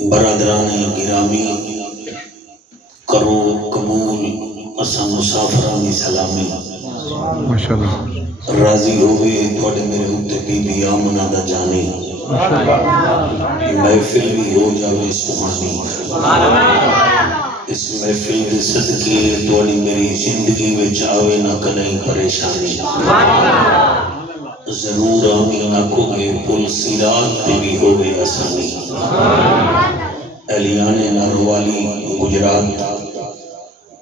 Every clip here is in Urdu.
برادران گرامی کرو قبول اساں مسافران سلامی ماشاءاللہ راضی ہوئے تھوڑے میرے ہوتے بی بی آمنہ دا جانی محفل بھی ہو جاوے سبحانی اس محفل دے صدقے تھوڑی میری زندگی میں جاوے نہ کدیں پریشانی ضرور آمین آکھو گے پل سیرات تے بھی ہوئے آسانی اہلیان ناروالی گجرات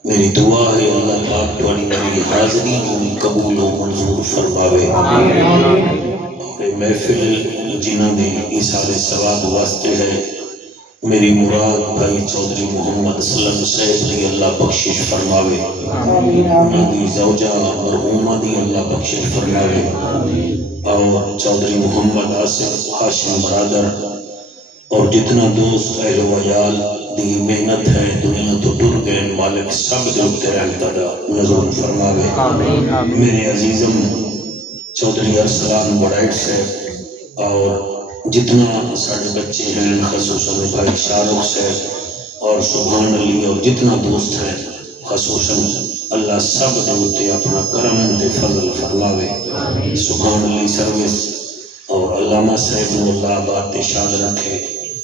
میری دعا ہے اللہ پاک تھوڑی میری حاضری قبول و منظور فرماوے اور محفل جنہاں نے ایثار ثواب واسطے ہے میری مراد بھائی چودھری محمد سلم صاحب دی اللہ بخشش فرماوے انہاں دی زوجہ مرحومہ دی اللہ بخشش فرماوے اور چودھری محمد آصف ہاشم برادر اور جتنا دوست اہل و عیال دی محنت ہے دنیا تو ٹر گئے مالک سب جو تیرا امتدا نظر فرماوے میرے عزیزم چودھری ارسلان بڑائٹ سے اور جتنا ساڑھے بچے ہیں خصوصاً بھائی شاہ رخ سے اور سبحان علی اور جتنا دوست ہیں خصوصاً اللہ سب دوتے اپنا کرم دے فضل فرماوے سبحان علی سروس اور علامہ صاحب اللہ آباد شاد رکھے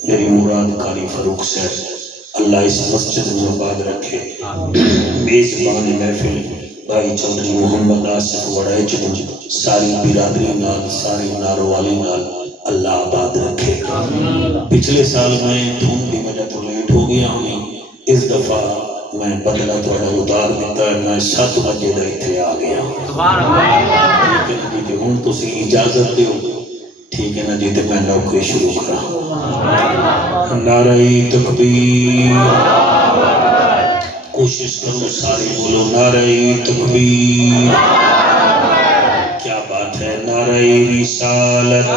میری مراد قاری فاروق سے اللہ اس مسجد میں آباد رکھے میزبان محفل بھائی چودھری محمد آصف وڑائچ ساری برادری نال ساری ناروالی نال اللہ آباد رکھے پچھلے سال میں دھوم کی وجہ تو لیٹ ہو گیا ہوں اس دفعہ میں بدلہ تھوڑا اتار دیتا ہے میں 7 بجے دا اتھے آ گیا لیکن ہوں تو سی اجازت دیو ٹھیک ہے نا جی تے میں نوکری شروع کرا نعرہ تکبیر کوشش کرو سارے بولو نعرہ تکبیر کیا بات ہے نعرہ رسالت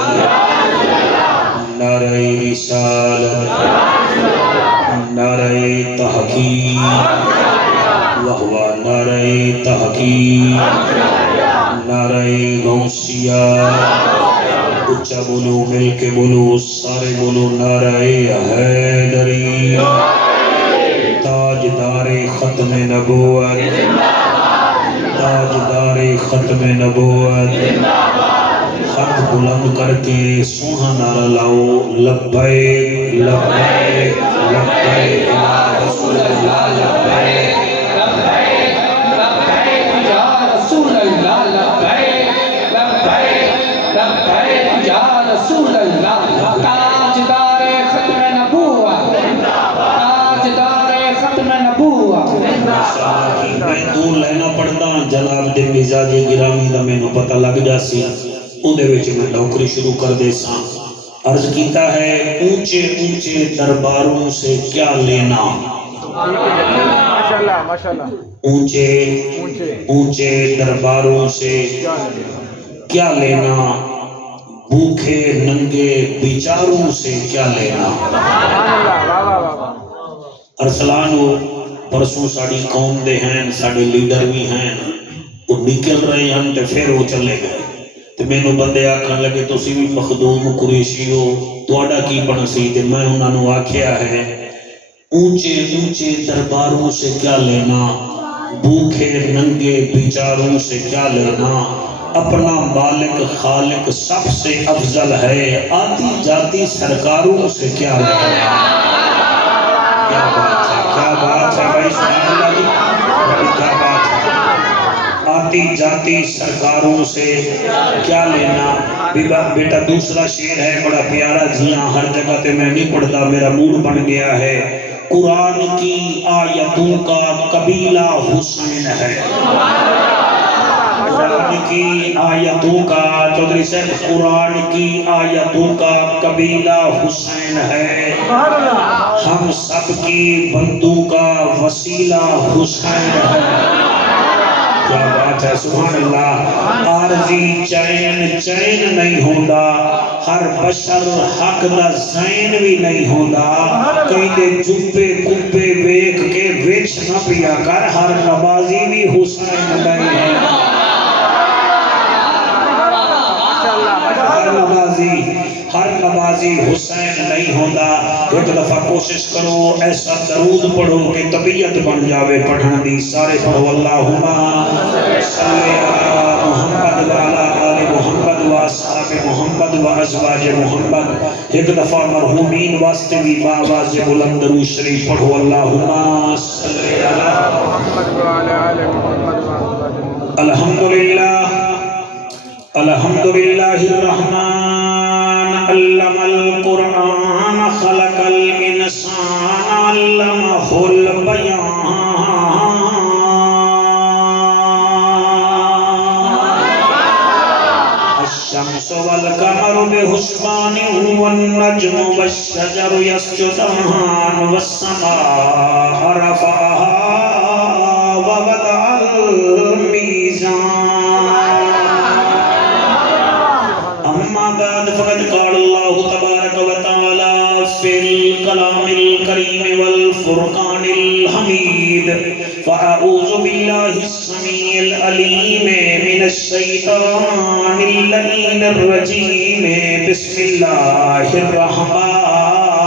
نعرہ رسالت نعرہ تحقیق وہوا نعرہ تحقیق نعرہ غوثیہ اچھا بولو مل کے بولو سارے بولو نعرہ حیدری تاجدار ختم نبوت تاجدار ختم نبوت ہاتھ بلند کر کے سوہا نعرہ لاؤ لبیک لبیک لبیک یا رسول اللہ لبیک لبیک لبیک یا رسول اللہ لبیک لبیک لبیک یا رسول اللہ تاجدار ختم نبوت تاجدار ختم نبوت میں دور لینا پڑتا جناب دے مزاج گرامی دا میں نو پتہ لگ جا سی اندے وچ میں نوکری شروع کر دے ساں عرض کیتا ہے اونچے اونچے درباروں سے کیا لینا اونچے اونچے درباروں سے کیا لینا بھوکے ننگے بیچاروں سے کیا لینا ارسلانو پرسوں ساڑی قوم دے ہیں ساڑے لیڈر بھی ہیں وہ نکل رہے ہیں تے پھر وہ چلے گئے تے میں نو بندے آکھن لگے تو سی بھی مخدوم قریشی ہو توڑا کی بنسی تے میں انہاں نو آکھیا ہے اونچے اونچے درباروں سے کیا لینا بھوکے ننگے بیچاروں سے کیا لینا اپنا مالک خالق سب سے افضل ہے آتی جاتی سرکاروں سے کیا لینا کیا بات ہے بھائی سبحان اللہ جی کیا بات ہے آتی جاتی سرکاروں سے کیا لینا بیٹا دوسرا شعر ہے بڑا پیارا جیاں ہر جگہ تے میں نہیں پڑھتا میرا موڈ بن گیا ہے قرآن کی آیتوں کا قبیلہ حسین ہے قرآن کی آیتوں کا چودھری صاحب قرآن کی آیتوں کا قبیلہ حسین ہے ہم سب کی بندوں کا وسیلہ حسین ہے کیا بات ہے سبحان اللہ عارضی چین چین نہیں ہوندہ ہر بشر حق دا زین بھی نہیں ہوندہ کہیں دے جبے کبے بیک کے وچ نہ پیا کر ہر نمازی بھی حسین نہیں ہے ہر نمازی ہر نمازی حسین نہیں ہوتا. ایک دفعہ کوشش کرو ایسا درود پڑھو کہ طبیعت بن جاوے پڑھن دی. سارے پڑھو اللہم صلی علی محمد وعلی آل محمد واصحاب محمد وازواج محمد. ایک دفعہ مرحومین واسطے بھی باواز بلند درود شریف پڑھو اللہم صلی علی محمد وعلی آل محمد وازواج محمد. الحمدللہ الحمدللہ الرحمن علم القرآن خلق الانسان علمہ البیان. الشمس والقمر بحسبان والنجم والشجر يسجدان والسماء رفعها ووضع الميزان. فقد قال الله تبارك وتعالى في الكلام الكريم والفرقان الحميد. فأعوذ بالله السميع العليم من الشيطان اللعين الرجيم. بسم الله الرحمن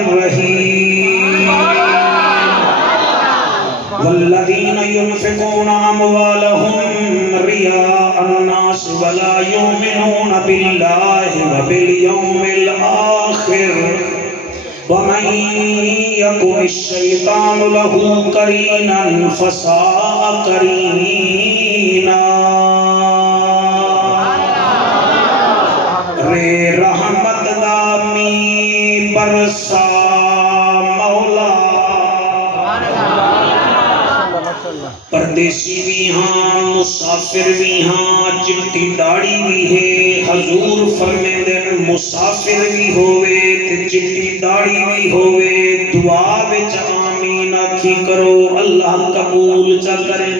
الرحيم. والذين ينفقون أموالهم رياء الناس ولا يؤمنون بالله وباليوم الآخر ومن يكن الشيطان له قرينا فساء قرينا. رے رحمت دامی برسا مولا. پردیسی بھی ہاں مسافر بھی ہاں چمٹی داڑی بھی ہے. حضور فرمیندے مسافر بھی ہوئے تے چمٹی داڑی بھی ہوئے دعا وچ آمین آکھی کرو اللہ قبول چا کرے.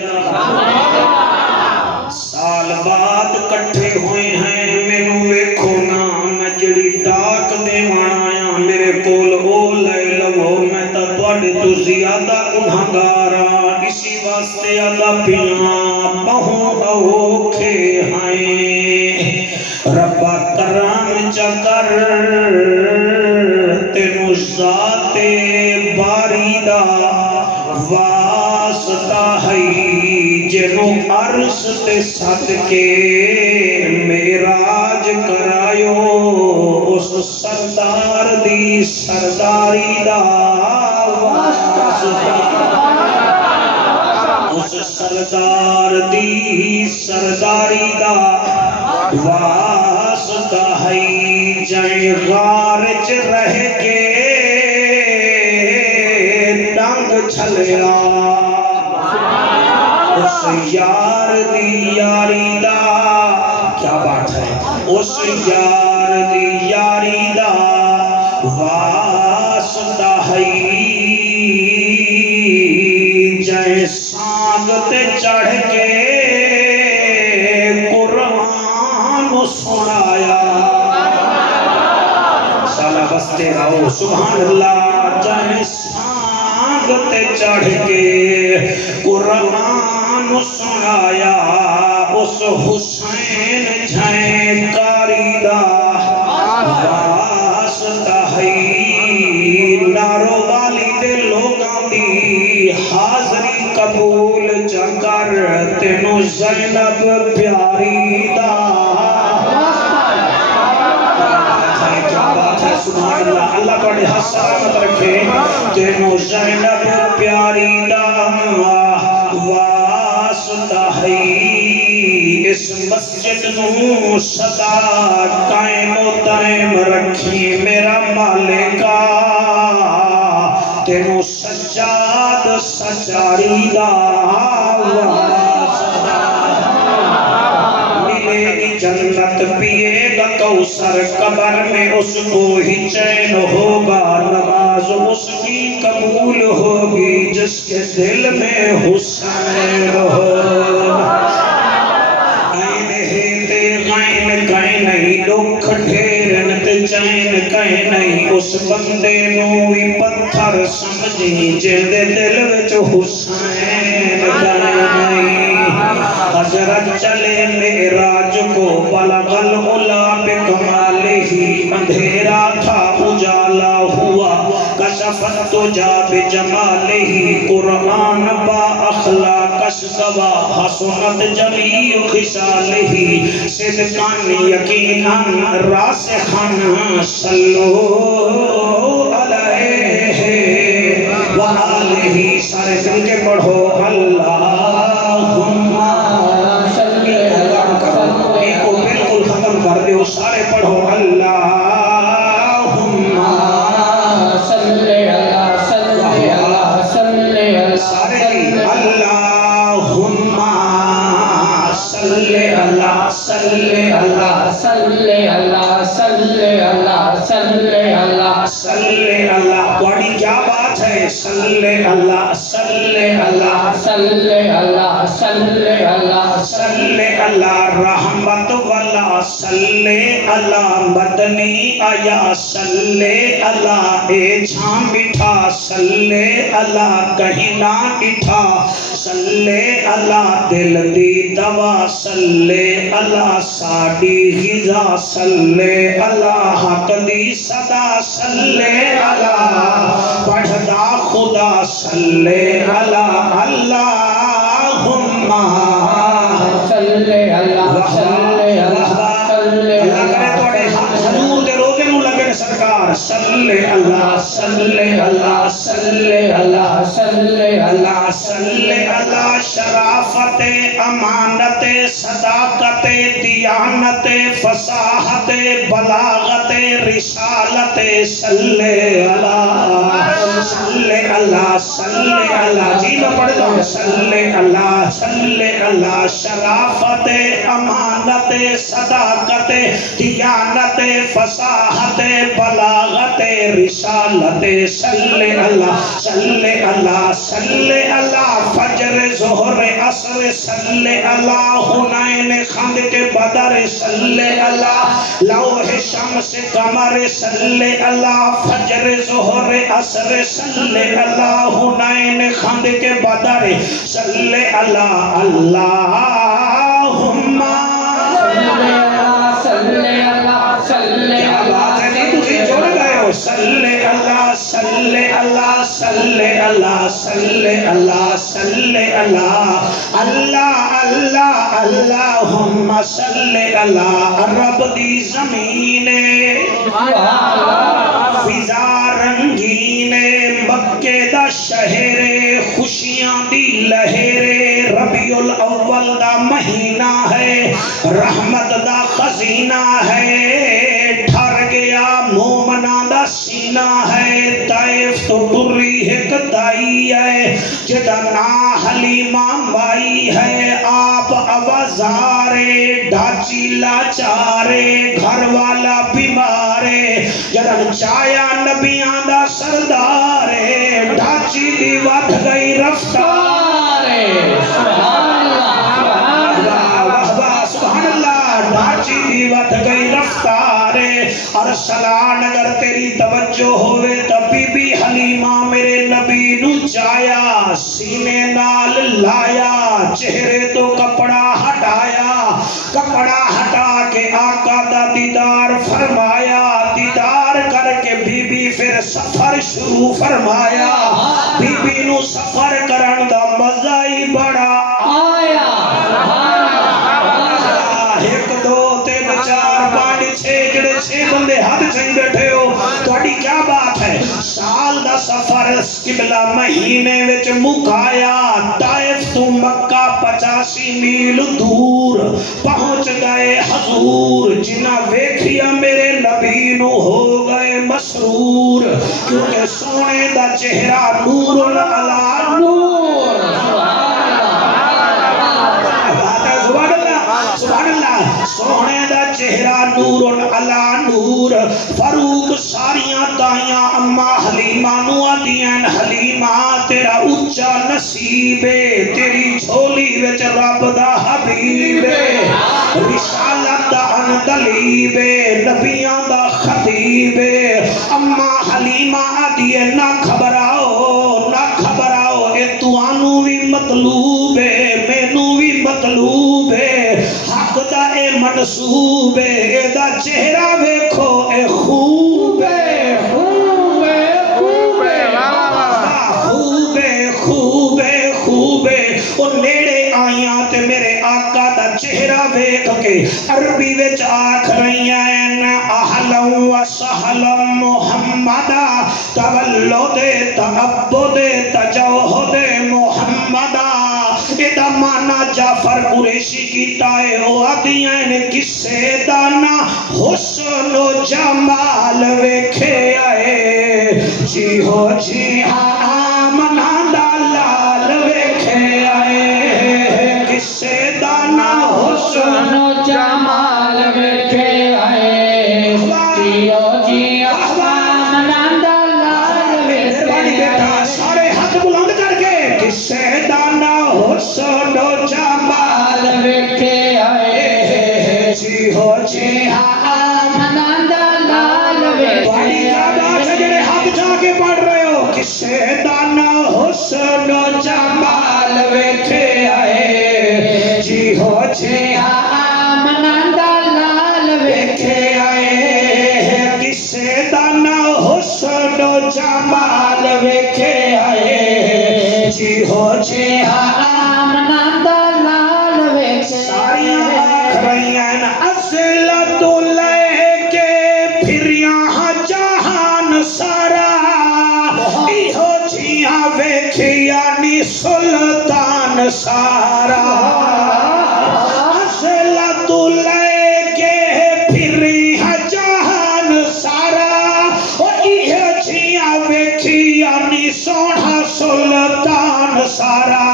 سال بعد کٹھے ہوئے ہیں مینوں ویکھو نا میں جڑی ڈاک دیوان آیا میرے کول او لے لو. میں تا تواڈے تو زیادہ گنہگار ہاں اسی واسطے آدھا پیاں بہوں اوکھے ہیں. ربا کرم چکر تینو ذات باری دا واسطہ ہے جنو عرش تے صدقے معراج کرایو اس سردار دی سرداری دا واسطہ. اس سردار دی سرداری دا واسطہ ہے جائیں غار چ رہ کے ڈنگ چھلیا. اس یار دی یاری دا کیا بات ہے. اس یار دی یاری دا واسطہ ہے جائیں سانگتے چڑھ کے قرآن سنایا. سالہ بستے رہو سبحان اللہ. جائیں سانگتے چڑھ کے قرآن سنایا اس حسین جھائیں کاری دا واسطہ ہے. نارو والی دے لوگاں دی حاضری قبول چکر تینو زینب پیاری دا. کیا بات ہے سبحان اللہ. اللہ بڑے حسامت رکھے. تینو زینب پیاری دا واسطہ ہے. اس مسجد نو سدا قائم و دائم رکھی میرا مالکا. تینو سجاد سجاری دا واسطہ. ملے گی جنت پیے گا کوثر قبر میں اس کو ہی چین ہوگا. نماز اس کی قبول ہوگی جس کے دل میں حسین ہوگا. کہیں نہیں دکھ ڈھیرن تے چین کہیں نہیں. اس بندے نو بھی پتھر سمجھی جیندے دل وچ حسین کہیں نہیں. حضرت چلے معراج کو بلغ العلا بکمالہ اندھیرا تھا اجالا ہوا کشفت تو جا بجمالہ قرآن با اخلاق اشتوا حسنت جمیع خصالہ صدقان یقیناً راسخاً صلو علیہ وآلہ سارے دل کے پڑھو اللہم صلی ایک کو بالکل ختم کر دیو سارے پڑھو اللہم صلی سارے اللہم صلی اللہ پڑھی کیا بات ہے صلی اللہ رحمت والا صلی اللہ مدنی آیا صلی اللہ اے چھام بٹھا صلی اللہ کہیں نہ بٹھا صلی اللہ دل دی دوا صلی اللہ ساڑی غذا صلی اللہ حق دی صدا صلی اللہ پڑھدا خدا صلی اللہ اللہم صلی اللہ حضور دے روزے نو لگے سرکار صلی اللہ شرافت امانت صداقت دیانت فصاحت بلاغت رسالت صلی اللہ جی میں پڑھ دوں صلی اللہ شرافت امانت صداقت دیانت فصاحت بلاغت رسالت صلی اللہ فجر ظہر عصر صلی اللہ حنین خندق بدر صلی اللہ لوح شمس قمر صلی اللہ فجر ظہر عصر صلی اللہ حنین خندق بدر صلی اللہ اللہم صلی اللہم صلی اللہ رب دی زمین فضا رنگین مکے دا شہر خوشیاں دی لہر ربیع الاول دا مہینہ ہے رحمت دا خزینہ ہے ٹھر گیا مومنہ دا سینہ ہے طائف تو ٹری ایک دائی ہے جدا نا حلیمہ بائی ہے آپ آوازارے ڈھاچی لاچارے گھر والا بیمارے جدا چایا نبیاں دا سردارے ڈھاچی دی وڈھ گئی رفتارے سبحان اللہ ڈھاچی دی وڈھ گئی رفتارے ارسلان اگر تیری توجہ ہوئے تو بی بی حلیمہ میرے نبی نو چایا سینے نال لایا چہرے تو کپڑا ہٹایا کپڑا ہٹا کے آقا دا دیدار فرمایا دیدار کر کے بی بی پھر سفر شروع فرمایا بی بی نو سفر کرن دا مزہ ہی بڑا آیا ایک دو تین چار پانچ چھ بندے ہاتھ چھئی بیٹھے ہو توڑی کیا بات ہے سال دا سفر قبلہ مہینے وچ مکایا طائف تو مکہ 85 میل دور پہنچ گئے حضور جنہ ویکھیا میرے نبی نو ہو گئے مسرور کیونکہ سونے دا چہرہ نور علی نور سبحان اللہ سونے دا چہرہ نور علی نور فاروق ساریاں تائیاں اما حلیمہ نو آدیاں حلیمہ تیرا اچھا نصیب تیری جھولی وچ رب دا حبیب رسالت دا اندلیب نبیاں دا خطیب اما حلیمہ آدیاں نہ گھبراؤ اے توانو بھی مطلوب ہے مینو بھی مطلوب ہے حق دا اے منصوب اے دا چہرہ ویکھو اے خوب عربی وچ آکھ رہی ہیں اہلا و سہلا محمدا تولد تعبد تجوہد محمدا ادا مانا جعفر قریشی کیتا ہے او آدیاں کسے دانا حسن و جمال ویکھے آئے جی ہو جی ہاں آمنہ دا لال ویکھے آئے کسے دانا حسن و جمال ویکھے آئے جی ہو جی آمنہ دا لال ویکھے آئے سارے ہاتھ بلند کر کے کسے دانا حسن و جمال ویکھے آئے جی ہو جی آمنہ دا لال ویکھے آئے جڑے ہاتھ جا کے پڑھ رہے ہو کسے دانا حسن و جمال ویکھے آئے جی ہو جی آمنہ دا لال ویکھے آئے کسے دانا حسن و جمال ویکھے آئے جی ہو جی آمنہ دا لال ویکھے ساریاں آکھ رہی ہیں اصلت لے کے پھر یہاں جہان سارا ایہو جیاں ویکھیا نی سلطان سارا اصلت لے کے پھر یہاں جہان سارا ایہو جیاں ویکھیا نی سونا سلطان سارا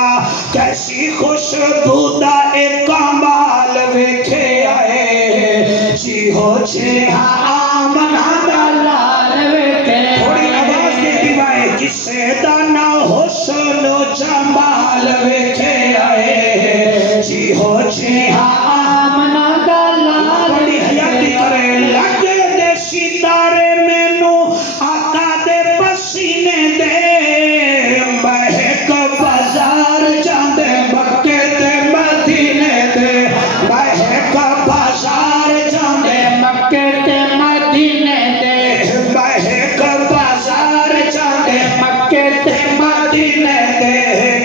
کیسی خوشبودہ ایک کمال ویکھے آئے جی ہو جی آمنہ دا لال ویکھے تھوڑی آواز دے دی بھائی کسے دانا حسن و جمال ویکھے آئے جی ہو جی آمنہ دا لال بڑی حیاتی کرے لگے دے ستارے مینو آقا دے پسینے دے مہک بازار جاندے مکے تے مدینے دے مہک بازار جاندے مکے تے مدینے دے مہک بازار جاندے مکے تے مدینے دے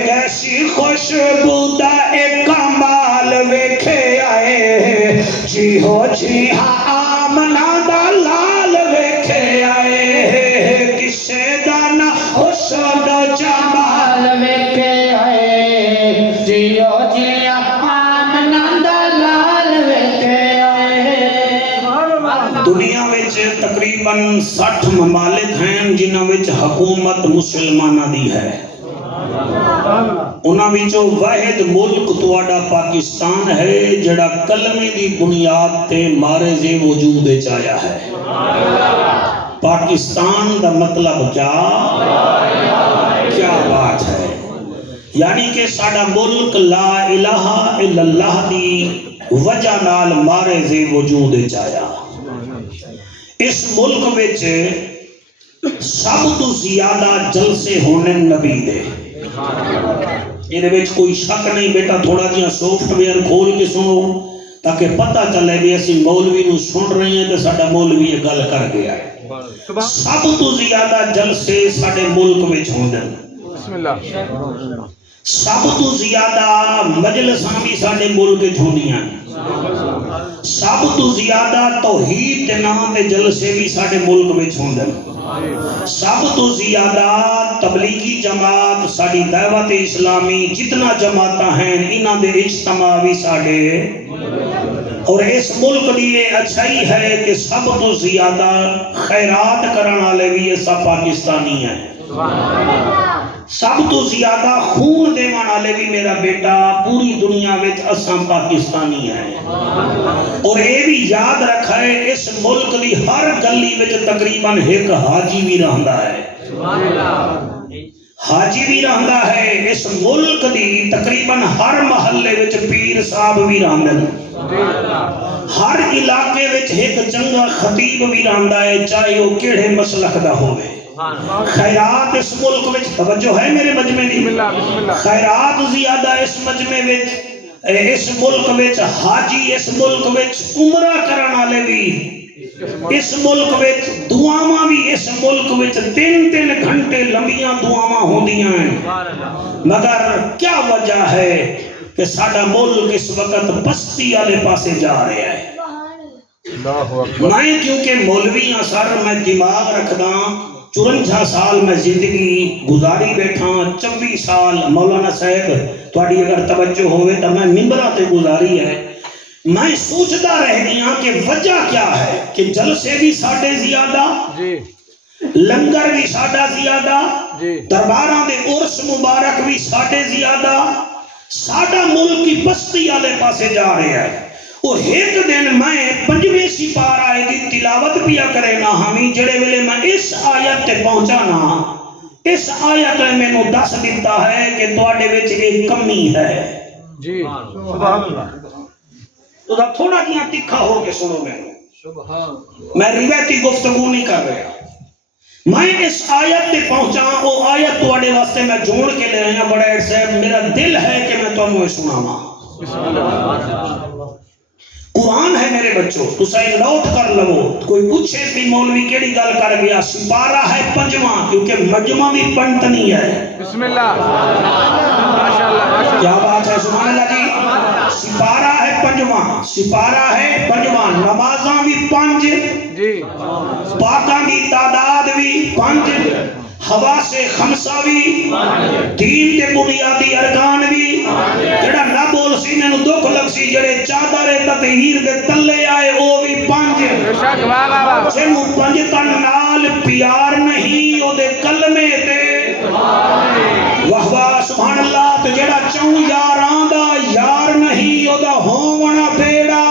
کیسی خوشبودہ ایک کمال ویکھے آئے جی ہو جی آمنہ دا لال ویکھے آئے کسے دانا حسن و جمال ویکھے آئے جی ہو جی آمنہ دا لال ویکھے آئے دنیا وچ تقریباً 60 ممالک ہیں جنہاں وچ حکومت مسلمانہ دی ہے انہاں وچوں واحد ملک تواڈا پاکستان ہے جڑا کلمے دی بنیاد تے معرض وجود وچ آیا ہے پاکستان دا مطلب کیا بات ہے یعنی کہ ساڈا ملک لا الہ الا اللہ دی وجہ نال معرض وجود وچ آیا اس ملک وچ سب تو زیادہ جلسے ہونے نبی دے یہ وچ کوئی شک نہیں بیٹا تھوڑا جہاں سافٹ ویئر کھول کے سنو تاکہ پتہ چلے بھی اسی مولوی نو سن رہے ہیں تو ساڈا مولوی یہ گل کر گیا ہے سب تو زیادہ جلسے ساڈے ملک وچ ہوندے بسم اللہ سب تو زیادہ مجلساں بھی ساڈے ملک وچ ہوندیاں سب تو زیادہ توحید دے نام تے جلسے بھی ساڈے ملک وچ ہوندے سب تو زیادہ تبلیغی جماعت ساڈی دعوت اسلامی جتنا جماعتاں ہیں انہاں دے اجتماع بھی ساڈے اور اس ملک دی یہ اچھائی ہے کہ سب تو زیادہ خیرات کرن والے بھی یہ سب پاکستانی ہیں سب تو زیادہ خون دیوان والے بھی میرا بیٹا پوری دنیا وچ اساں پاکستانی ہیں اور یہ بھی یاد رکھا ہے اس ملک دی ہر گلی وچ تقریباً ایک حاجی بھی رہندا ہے حاجی بھی رہندا ہے اس ملک دی تقریباً ہر محلے وچ پیر صاحب بھی رہندے ہر علاقے وچ ایک چنگا خطیب بھی رہندا ہے چاہے وہ کیڑے مسلک دا ہوئے خیرات اس ملک وچ توجہ ہے میرے مجمع دی خیرات زیادہ اس مجمع وچ اس ملک وچ حاجی اس ملک وچ عمرہ کرن والے بھی اس ملک وچ دعاواں بھی اس ملک وچ 3 گھنٹے لمبیاں دعاواں ہوندیاں ہیں مگر کیا وجہ ہے کہ ساڈا ملک اس وقت پستی والے پاسے جا رہا ہے۔ میں کیونکہ مولوی ہاں سر، میں دماغ رکھدا 54 سال میں زندگی گزاری بیٹھا، 24 سال مولانا صاحب تھوڑی اگر توجہ ہوئے تو میں ممبرات گزاری ہے۔ میں سوچتا رہ گیا کہ وجہ کیا ہے کہ جلسے بھی ساڈے زیادہ، لنگر بھی ساڈا زیادہ، درباراں دے عرس مبارک بھی ساڈے زیادہ، ساڈا ملک کی پستی والے پاسے جا رہا ہے۔ وہ ایک دن میں 5ویں سپارہ دی تلاوت پیا کرے نا ہمیں، جڑے ویلے میں اس آیت تے پہنچا نا، اس آیت نے مینوں دس دیتا ہے کہ تواڈے وچ ایک کمی ہے۔ جی سبحان اللہ۔ تو تھوڑا جہاں تکھا ہو کے سنو میں روایتی گفتگو نہیں کر رہا، میں اس آیت تے پہنچا، وہ آیت تواڈے واسطے میں جوڑ کے لے آیا۔ بڑے صاحب میرا دل ہے کہ میں تانوں سناواں۔ قرآن ہے میرے بچوں، تسائی نوٹ کر لو، کوئی پوچھے بھی مولوی کیڑی گل کر گیا، سپارہ ہے 5واں، کیونکہ مجمع بھی پنتنی ہے۔ بسم اللہ ماشاءاللہ، کیا بات ہے، سبحان اللہ جی۔ سپارہ ہے 5واں، سپارہ ہے 5واں، نمازاں بھی 5 جی، پاکاں دی تعداد بھی 5، حواس خمسہ بھی، دین کے بنیادی ارکان بھی، جڑا نہ بول سی میں دکھ لگ سی، جڑے چادر تطہیر دے تلے آئے وہ بھی 5، جنہوں 5 تن نال پیار نہیں او دے کلمے تے واہ واہ سبحان اللہ، تے جڑا چوں یاراں دا یار نہیں او دا ہوونا بیڑا۔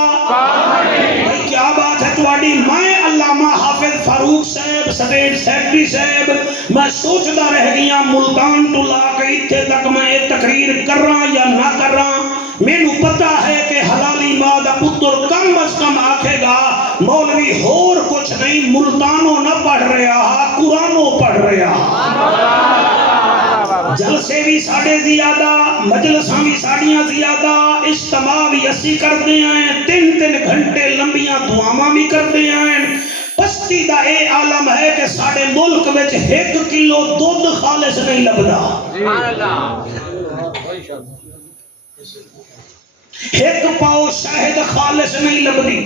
بھائی کیا بات ہے تواڈی۔ میں علامہ حافظ فاروق صاحب اسٹیٹ سیکرٹری صاحب، میں سوچدا رہ گیا ملتان تو لا کے اتنے تک میں یہ تقریر کراں یا نہ کراں۔ مینوں پتہ ہے کہ حلالی ماں دا پتر کم از کم آکھے گا مولوی ہور کچھ نہیں، ملتانوں نہ پڑھ رہا، قرآنوں پڑھ رہا۔ جلسے بھی ساڑھے زیادہ، مجلساں بھی ساڑیاں زیادہ، اجتماع بھی اسی کرتے ہیں، 3 گھنٹے لمبیاں دعاواں بھی کرتے ہیں۔ پستی دا اے عالم ہے کہ ساڑھے ملک وچ 1 کلو دودھ خالص نہیں لبدا، 1 پاؤ شہد خالص نہیں لبدی۔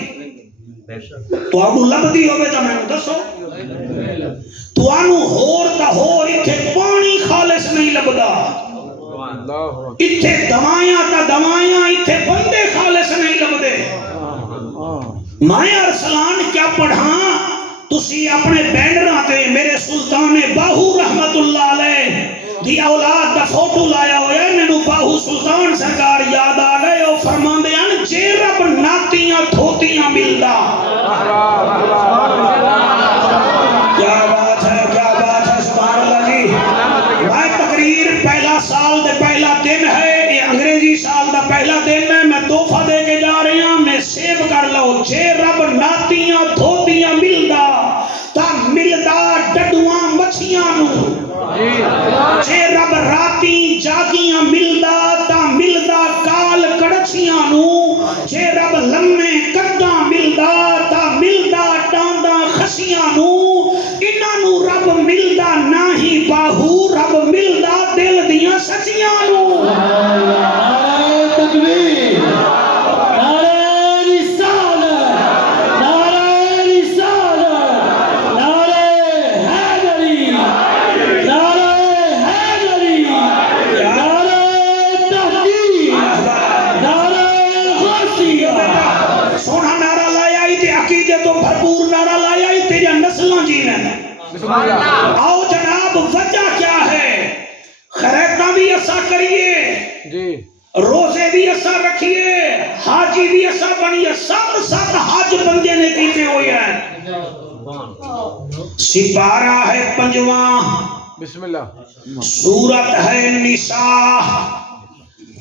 تو آنو لبدی ہوئے تو میں دسو، تو آنو ہور تا ہور اتھے پانی خالص نہیں لبدا، اتھے دوائیاں تا دوائیاں، اتھے بندے خالص نہیں لبدے۔ میں ارسلان کیا پڑھاں، تسی اپنے بینراں تے میرے سلطان باہو رحمت اللہ علیہ دی اولاد دا فوٹو لایا ہویا ہے، مینوں باہو سلطان سرکار یاد آ گئے، اور فرماندے ہیں جے رب ناتیاں دھوتیاں ملدا۔ کیا بات ہے، کیا بات ہے، سبحان اللہ جی۔ میں تقریر پہلا سال دے پہلا دن ہے، یہ انگریزی سال دا پہلا دن ہے، میں تحفہ دے کے جا رہی ہوں، میں سیو کر لو۔ جے رب ناتیاں دھوتیاں ملدا تا ملدا ڈڈواں مچھیاں نو، جے رب راتی جاگیاں ملدا تا ملدا کال کڑچیاں نو، جے رب لمے کداں ملدا تا ملدا ڈانڈاں خسیاں نو، انہاں نو رب ملدا نہیں باہو، رب ملدا دل دیاں سچیاں نو۔ تکبیر، نعرہ رسالت، نعرہ رسالت، نعرہ حیدری، نعرہ حیدری، نعرہ تحقیق، نعرہ غوثیہ۔ سونا نعرہ لایا ہی تے عقیدے تو بھرپور نعرہ لایا ہی تے نسلاں جینے میں۔ آؤ جناب وجہ کیا ہے؟ خریداں بھی ایسا کریے، روزے بھی ایسا رکھیے، حاجی بھی ایسا بنیے، 7 حج بندے نے کیتے ہوئے ہیں۔ سپارہ ہے 5واں، بسم اللہ، سورت ہے نساء،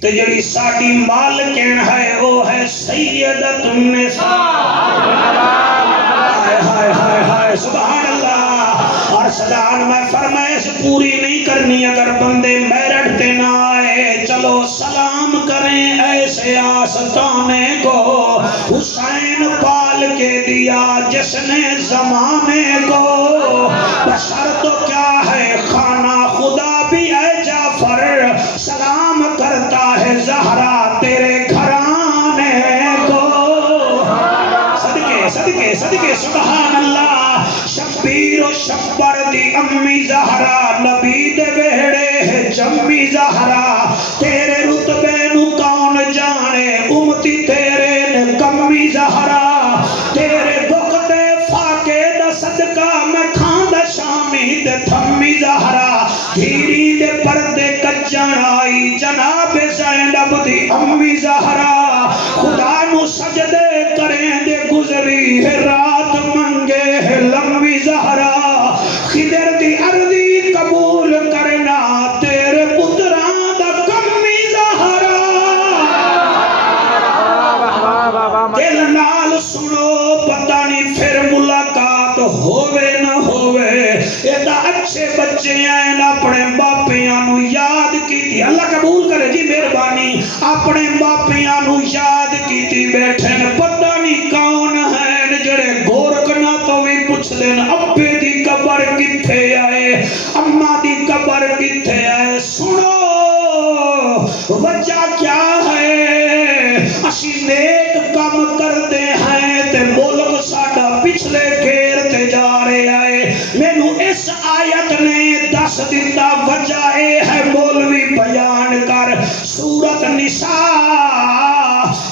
تے جڑی ساڈی مالکین ہے وہ ہے سیدۃ النساء۔ ہائے ہائے ہائے ہائے سبحان اللہ۔ اور صدان میں فرمائش پوری نہیں کرنی، اگر بندے میرٹ تے نہ آئے چلو سلام کریں ایسے آستانے کو، حسین پال کے دیا جس نے زمانے کو، بشر تو کیا ہے خانہ خدا بھی اے جعفر، سلام کرتا ہے زہرا شبیر و شبر دی امی زہرا نبی دے ویڑے جمی زہرا تیرے رتبے نو کون جانے امتی تیرے نے کمی زہرا تیرے دکھ دے فاقے دا صدقہ میں کھان دا شامی دے تھمی زہرا دھیری دے پردے کجن آئی جناب زینب دی امی زہرا خدا نو سجدے کریں دے گزری ہے رات منگے ہے لمبی زہرا خضر دی عرضی قبول کرنا تیرے پتران دا کمی زہرا دل نال سنو پتہ نہیں پھر ملاقات ہوئے نہ ہوئے ایدہ اچھے بچے آئیں اپنے باپیاں نو یاد کی تھی اللہ قبول کرے جی مہربانی اپنے باپیاں نو یاد کی تھی بیٹھے پتہ نہیں کون ہے جڑے گورکنا تو بھی پوچھ دین ابے دی قبر کتھے آئے اماں دی قبر کتھے آئے سنو وجہ کیا ہے اسی نیک کام کرتے ہیں تے ملک ساڈا پچھلے گھیرتے جا رہے آئے مینوں اس آیت نے دس دیتا وجہ اے ہے مولوی بیان کر سورت نساء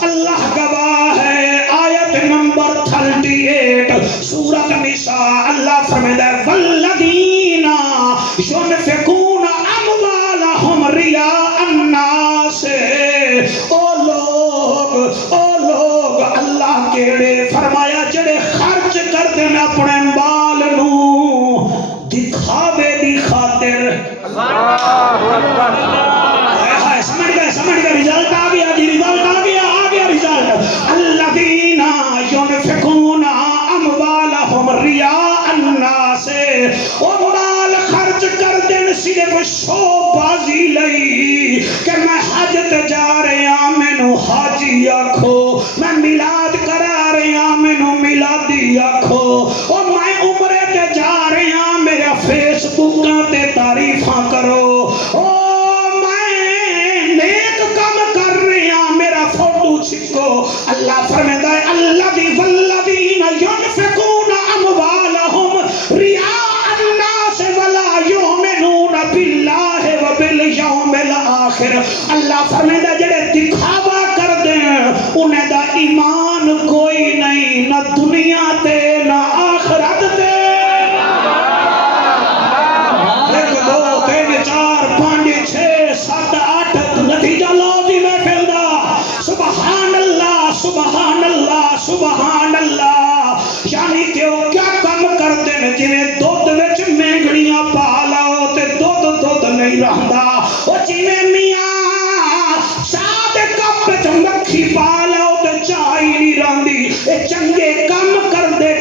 اللہ گواہ ہے آیت نمبر 38 سورت نساء اللہ فرمائے والذین ينفقون اموالهم رئاء الناس او لوگ اللہ کیڑے فرمایا جڑے خرچ کرتے ہیں اپنے مال نو دکھاوے دی خاطر سمجھ گئے رزلٹ آ گیا جی رزلٹ آ گیا رزلٹ الذین ينفقون اموالهم رئاء الناس او مال خرچ کر دین صرف شو بازی لئی کہ میں حج تے جا رہے ہاں مینوں حاجی آکھو میں میلاد کرا رہے ہاں مینوں میلادی آکھو او میں عمرے تے جا رہے ہاں میرا فیس بکاں تے تعریفاں کرو او میں نیک کام کر رہے ہاں میرا فوٹو چھکو اللہ فرمائے ہے الذی والذین ينفقون اموالهم رئاء الناس ولا يؤمنون باللہ وبالیوم الآخر اللہ فرمائے ہے جڑے دکھاوا کر دیں انہیں دا ایمان کوئی نہیں نہ دنیا تے نہ آخرت تے ایک دو تین چار پانچ چھ سات آٹھ نتیجہ لو جی محفل دا سبحان اللہ سبحان اللہ سبحان اللہ یعنی کہ وہ کیا کم کرتے ہیں جنہیں دودھ وچ مینگڑیاں پا لاؤ تے دودھ نہیں رہندا وہ جنہیں میاں شاد کپ وچ مکھی پا لاؤ تے چاہی نہیں رہندی اے چنگے کم کردے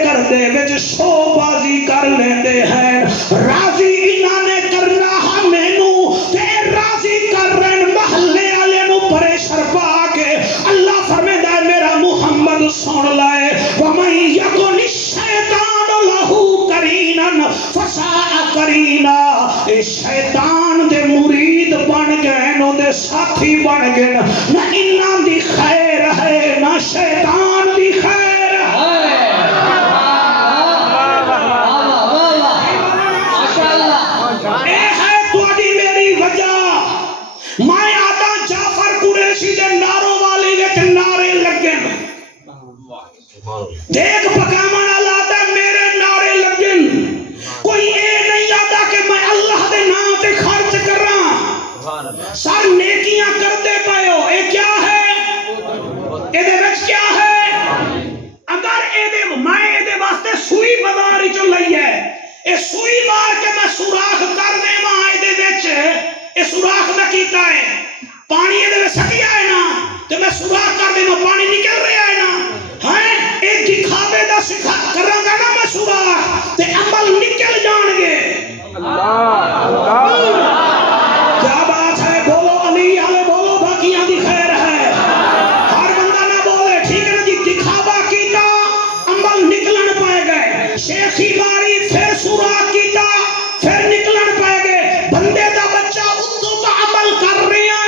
وچ شو بازی کر لیندے ہیں راضی انہاں نے کرنا ہمینوں تے راضی کر رہن محلے والے نو پریشر پا کے اللہ فرمائے ہے میرا محمد سن لائے وَمَن يَكُنِ الشَّيْطَانُ لَهُ قَرِينًا فَسَاءَ قَرِينًا اے شیطان دے مرید بن گئے نو دے ساتھی بن گئے نہ انہاں دی خیر ہے نہ شیطان دی خیر ہے اے ہے تواڈی میری وجہ میں آدھا جعفر قریشی دے ناروں والی وچ نعرے لگن دیکھ پکاون والا آدھا میرے نعرے لگن کوئی اے نہیں آدھا کہ میں اللہ دے نام تے خرچ کراں سر نیکیاں کردے پئے ہو اے کیا ہے اے دے وچ کیا ہے اگر اے دے میں اے دے واسطے سوئی بازار وچوں لئی ہے اے سوئی مار کے میں سوراخ کر دیواں اے دے وچ اے سوراخ میں کیتا ہے پانی اے دے وچ سٹیا ہے نا تے میں سوراخ کر دیواں پانی نکل رہا ہے نا ہیں اے دکھاوے دا سکھا کراں گا نا میں سوراخ تے عمل نکل جان گے کیا بات ہے بولو علی والے بولو باقیاں دی خیر ہے ہر بندہ نہ بولے ٹھیک ہے نا جی دکھاوا کیتا عمل نکلن پائے گئے شیخی باری پھر سوراخ کیتا پھر نکلن پائے گئے بندے دا بچہ اتو کا عمل کر رہے ہیں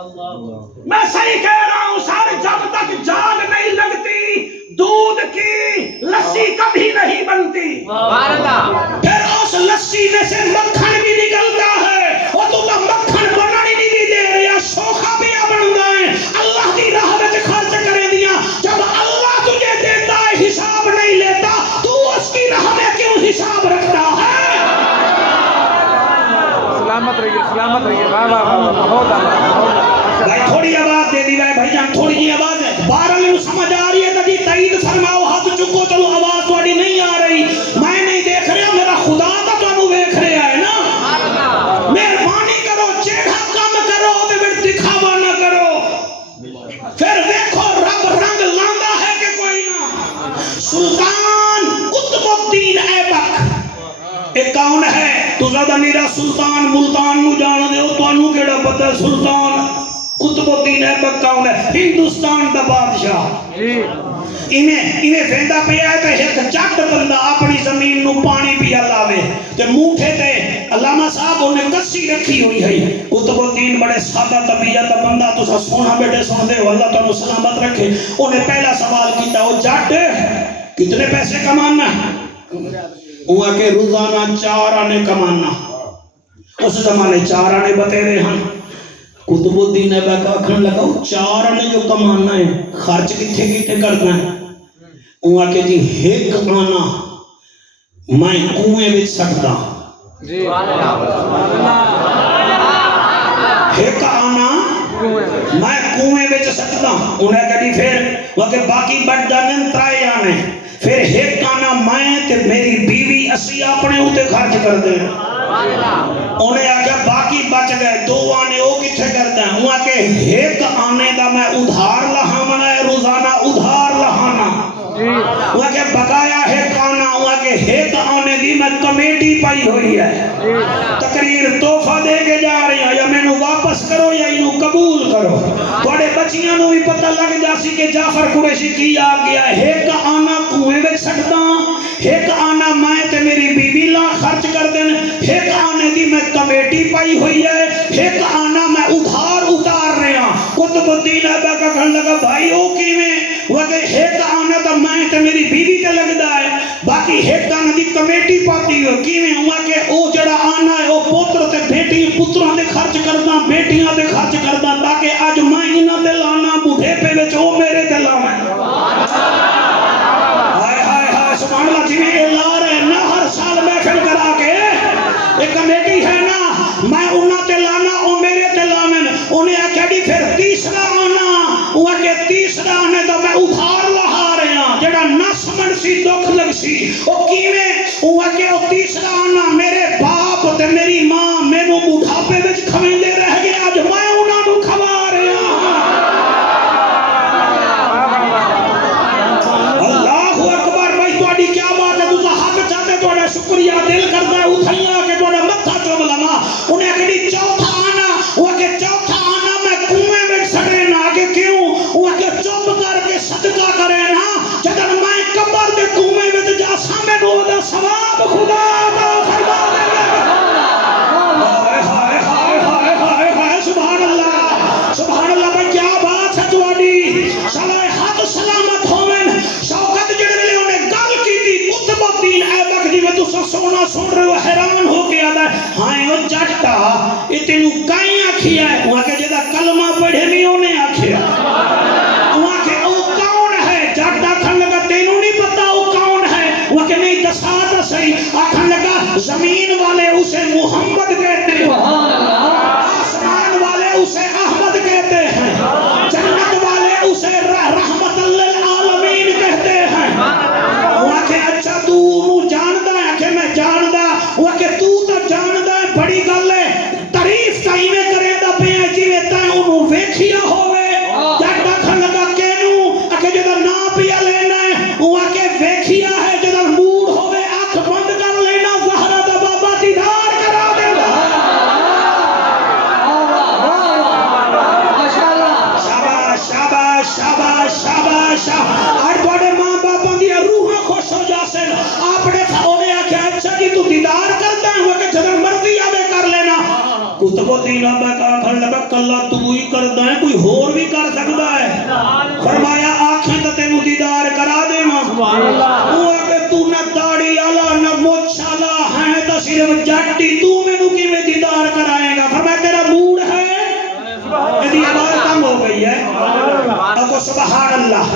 میں صحیح کہہ رہا ہوں سارے، جب تک جان نہیں لگتی دودھ کی لسی کبھی نہیں بنتی، پھر اس لسی میں سے مکھن بھی نکلتا ہے، اور تو مکھن بنانی نہیں بھی دے رہا، شوخا بھی بنتا ہے، اللہ کی راہ میں خرچ کرے دیا، جب اللہ تجھے دیتا ہے حساب نہیں لیتا، تو اس کی راہ میں کیوں حساب رکھتا ہے؟ سلامت رہیے واہ واہ واہ، بہت اعلیٰ۔ بھائی تھوڑی آواز دے دی بھائی جان، تھوڑی جی آواز ہے، بہرحال سمجھ آ رہی ہے تو جی تائید فرماؤ، ہاتھ چکو، چلو آواز تھوڑی نہیں آ رہی، میں نہیں دیکھ رہا، میرا خدا تو تمہیں دیکھ رہا ہے نا، مہربانی کرو، جیڑا کام کرو تے پھر دکھاوا نہ کرو، پھر دیکھو رب رنگ لاندا ہے کہ کوئی نہ۔ سلطان قطب الدین ایبک ایک کون ہے؟ تو زیادہ میرا سلطان ملتان نو جان دے ہو، تو انو کیڑا پتہ سلطان قطب الدین ایبک کون ہے؟ ہندوستان دا بادشاہ جی انہیں فیندہ پہ آئے تے ایک جٹ بندہ اپنی زمین نو پانی پیا لاوے تے موٹھے تے علامہ صاحب انہیں کسی رکھی ہوئی ہے۔ قطب الدین بڑے سادہ طبیعت بندہ، تو سونا بیٹے سن دے، اللہ تعالیٰ سلامت رکھے۔ انہیں پہلا سوال کیتا، وہ جٹ کتنے پیسے کمانا؟ وہ کہ روزانہ 4 آنے کمانا، اس زمانے 4 آنے بتے رہے ہیں۔ قطب الدین ایبک آکھن لگا، 4 آنے جو کمانا ہے خرچ کتھے کتھے کرنا ہے؟ وہ کہ جی ایک آنا میں کنویں وچ سکتا، جی ایک آنا میں کنویں وچ سکتا۔ انہیں کہا پھر وہ کہ باقی بڑھ جانے 3 آنے، پھر ایک آنا میں تے میری بیوی اسی اپنے ہوتے خرچ کر دیں۔ انہیں آگیا باقی بچ گئے 2 آنے وہ کتھے کرتے ہیں؟ وہ کہ ایک آنے دا میں ادھار لہانا ہے، روزانہ ادھار لہانا، وہ کہ بقایا ایک آنا، وہ کہ ایک آنے دی میں کمیٹی پائی ہوئی ہے، تقریر تحفہ دے کے جا رہی ہیں، یا میں نو واپس کرو یا انہوں قبول کرو۔ بڑے بچیاں نو بھی پتہ لگ جاسی کہ جعفر قریشی کی آ گیا، ایک آنا کنویں وچ سکتا، ایک آنا میں تے میری بیوی لا خرچ کر دیں، ایک آنے دی میں کمیٹی پائی ہوئی ہے، ایک آنا میں ادھار اتار رہے ہیں۔ قطب الدین ایبک کا کہنے لگا بھائی او کیویں؟ وہ کہ ایک آنا تو میں تے میری بیوی تے لگدا ہے، باقی ایک آنا دی کمیٹی پاتی ہو کیویں؟ وہ کہ او جڑا آنا ہے او پوتر تے بیٹی پتراں دے خرچ کردا، بیٹیاں دے خرچ کردا، تاکہ اج میں انہاں تے لانا بوڑھے پے وچ او میرے تے لاویں۔ ہائے ہائے ہائے سبحان اللہ، جویں اے لا رہے نا ہر سال محفل کرا کے، ایک کمیٹی ہے نا، میں انہاں تے لانا او میرے تے لاویں۔ انہیں آکھیا جی پھر تیسرا آنا، وہ کہ تیسرا آنے دا میں ادھار لہا رہے ہیں، جڑا نہ سمجھ سی دکھ لگ سی او کیویں؟ وہ کہ او تیسرا آنا میرے باپ تے میری ماں مینوں بڑھاپے وچ کھویندے رہ گئے، اج میں انہاں نوں کھوا رہا ہاں۔ اللہ اکبر، بھائی تہاڈی کیا بات ہے، تساں حق چاہتے تہاڈا شکریہ دل کردا ہے اٹھائیاں کہ تہاڈا متھا چوم لواں۔ انہیں کہی چوتھا آنا، وہ کہ چوتھا آنا میں کنویں وچ سڑے نا، کہ کیوں؟ وہ کہ چپ کر کے صدقہ کرے نا، جدن میں قبر دے کنویں وچ جاساں مینوں او دا ثواب خدا عطا فرما دے گا۔ ہائے ہائے ہائے ہائے ہائے ہائے سبحان اللہ سبحان اللہ، بھائی کیا بات ہے تہاڈی، سارے ہاتھ سلامت ہوویں۔ شوکت جڑے ویلے انہیں گل کیتی قطب الدین ایبک جی میں تساں سونا سن رہے ہو، حیران ہو کے آدا ہے ہائے او جٹا اے تینوں کائیں آکھیا ہے؟ وہاں کہ جدا کلمہ پڑھے نہیں انہیں آکھیا، وہاں کہ او کون ہے؟ جٹ آکھن لگا تینوں نہیں پتا او کون ہے؟ وہاں کہ نہیں دسا تو صحیح۔ آکھن لگا زمین والے اسے محمد کہتے ہیں، آسمان والے اسے احمد کہتے ہیں، جنت والے اسے رحمت للعالمین کہتے ہیں۔ وہاں کہ اچھا تو انہوں جاندہ ہے؟ کہ میں جاندہ۔ وہاں کہ تو جاندہ ہے، بڑی گل ہے، تعریف تائی میں کرے دا پہ ہے جی میں تائیں انہوں ویکھیا ہوئے۔ جٹ آکھن لگا کینوں؟ کہ جدہ نا پیا لینا ہے، وہاں کہ ویکھیا ہے، جدہ موڈ ہوئے آنکھ بند کر لینا، زہرہ دا بابا دیدار کرا دے گا۔ شاباش شاباش شاباش شاباش، آج بڑے ماں باپاں دیا روحاں خوش ہو جاسن۔ آپ نے انہیں آکھا اچھا جی تو دیدار کرتا ہے، وہ کہ جدر مرضی آوے کر لینا۔ قطب الدین ایبک آکھن لگا کلا تو ہی کر صرف جاٹی تو مینو کیویں دیدار کرائے گا؟ فرمایا تیرا موڈ ہے؟ یہ آواز کم ہو گئی ہے. اب سبحان اللہ.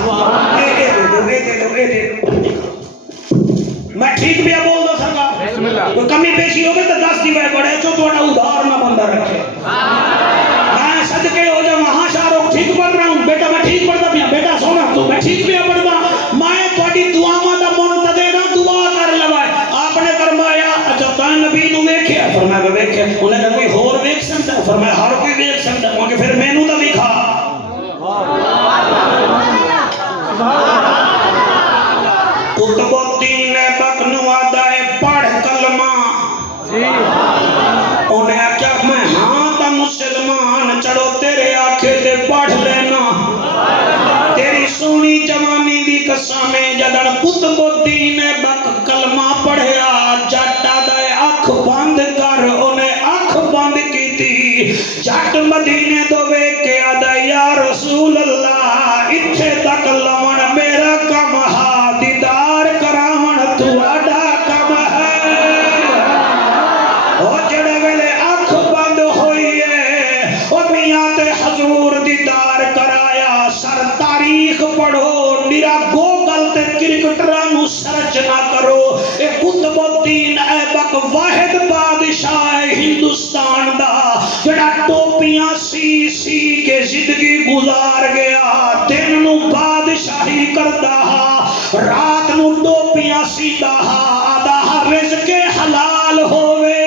اے دے دو اے دے دو اے دے دو. میں ٹھیک بھی بول دو سرکار. کوئی کمی پیشی ہوگی تو 10 دی وے بڑے چو تھوڑا ادھار نہ بندہ رکھے. میں صدقے ہو جا وہاں شاہ ٹھیک پڑھ رہا ہوں بیٹا. میں ٹھیک پڑھتا پیا بیٹا سونا تو میں ٹھیک بھی پڑھتا. میں تھوڑی دعاواں دا منتظر نہ دعا کر لوائے. آپ نے فرمایا اچھا تاں نبی نو ویکھیا؟ فرمایا ویکھیا. انہیں کہا کوئی ہور ویکھ سکتا؟ فرمایا ہر کوئی ویکھ سکتا. کہ پھر مینوں تو ویکھا. قطب الدین ایبک نو آدائے پڑھ کلمہ. انہیں آکھیا میں ہاں تا مسلمان چڑھو تیرے آنکھے تے پڑھ لینا. تیری سونی جوانی دی قسمیں جدن قطب الدین ایبک کلمہ پڑھیا جٹا دائے اکھ بند کر. انہیں اکھ بند کی تھی. جٹ مدینے دو وے کے آدھا یا رسول اللہ اتھے تک لمن میرا کم ہا دیدار کراون تو آڈا کم ہے. او جڑے ویلے اکھ بند ہوئی ہے او میاں تے حضور دیدار کرایا. سر تاریخ پڑھو میرا گوگل تے کرکٹرانو سرچ نہ کرو. اے قطب الدین ایبک واحد بادشاہ ہندوستان دا جڑا ٹوپیاں سی سی کے زندگی گزار گیا. دن نو بادشاہی کردا ہا رات نو ٹوپیاں سیدا ہا. آدھا رزق حلال ہووے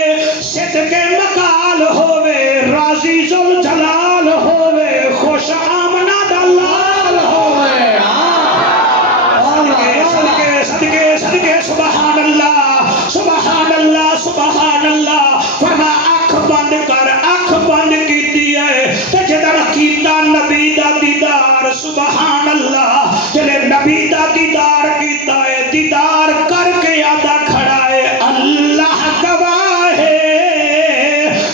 صدق مقال ہووے راضی ذل جلال ہووے خوش آمنا دلال ہووے. صدقے صدقے سبحان اللہ سبحان اللہ سبحان اللہ. فرما اکھ بند کر. اکھ بند کیتی ہے تے جدن کیتا نبی دا دیدار. سبحان اللہ. جلے نبی دا دیدار کیتا ہے دیدار کر کے آدھا کھڑا ہے اللہ گواہ ہے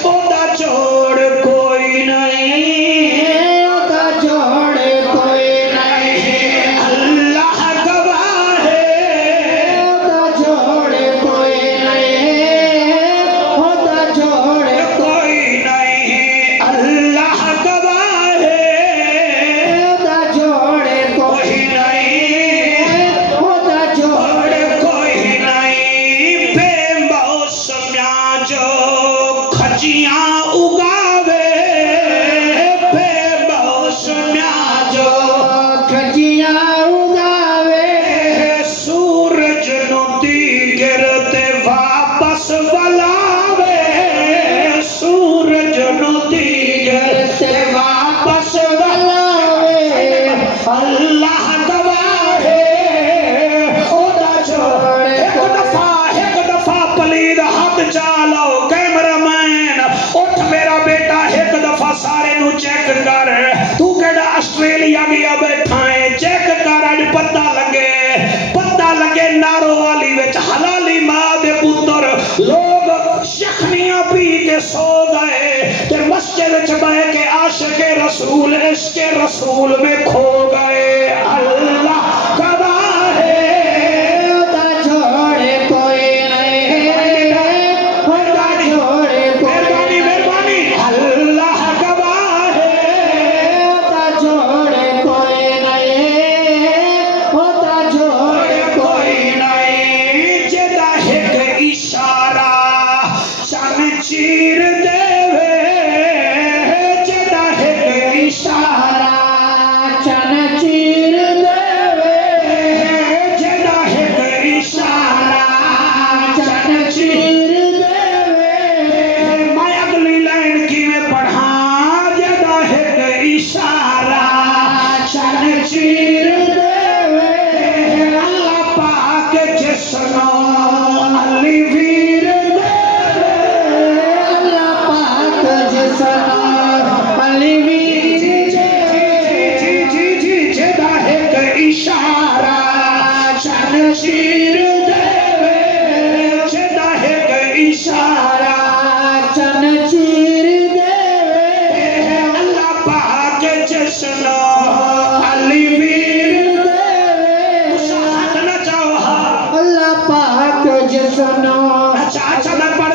او دا جوڑ کوئی نہیں. او دا جوڑ کوئی نہیں. اللہ گواہ ہے او دا جوڑ کوئی نہیں. او دا جوڑ کوئی نہیں. اللہ گواہ ہے او دا جوڑ کوئی نہیں. او دا جوڑ کوئی نہیں. بے موسمیاں جو کھجیاں اگاوے. بے موسمیاں جو کھجیاں اگاوے. سورج نو دیگر تے واپس بلاوے. سورج نو دیگر تے واپس بلاوے. اللہ گواہ ہے او دا جوڑ. ایک دفعہ پلید ہاتھ چالو کیمرہ مین اٹھ میرا بیٹا ایک دفعہ سارے نو چیک کر. تو کہڑا آسٹریلیا گیا بیٹھا ہے چیک کر. اج پتہ لگے نارو والی وچ حلالی ماں دے پتر لوگ شخنیاں پی کے سو گئے تے مسجد وچ بیٹھ کے عاشق رسول عشق رسول میں کھو گئے. اللہ گواہ ہے او دا جوڑ کوئی نہیں. او دا جوڑ کوئی مہربانی. اللہ گواہ ہے او دا جوڑ کوئی نہیں. او دا جوڑ کوئی نہیں. جدا ایک اشارہ چن چیر دیوے. جدا ایک اشارہ چن چیر دیوے. جدا ایک اشارہ چن چیر دیوے. میں اگلی لائن کی میں پڑھا. جدا ایک اشارہ چن چیر دیوے. اللہ پاک جسنو علی ویر دیوے. اللہ پاک جسنو علی ویر جدا ایک اشارہ چن چیر دیوے. جدا ایک اشارہ چن چیر دیوے. اللہ پاک جسنو علی ویر دیوے. اس ہاتھ نہ چاہو اللہ پاک جسنو. اچھا میں پڑھ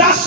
10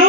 9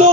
2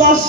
10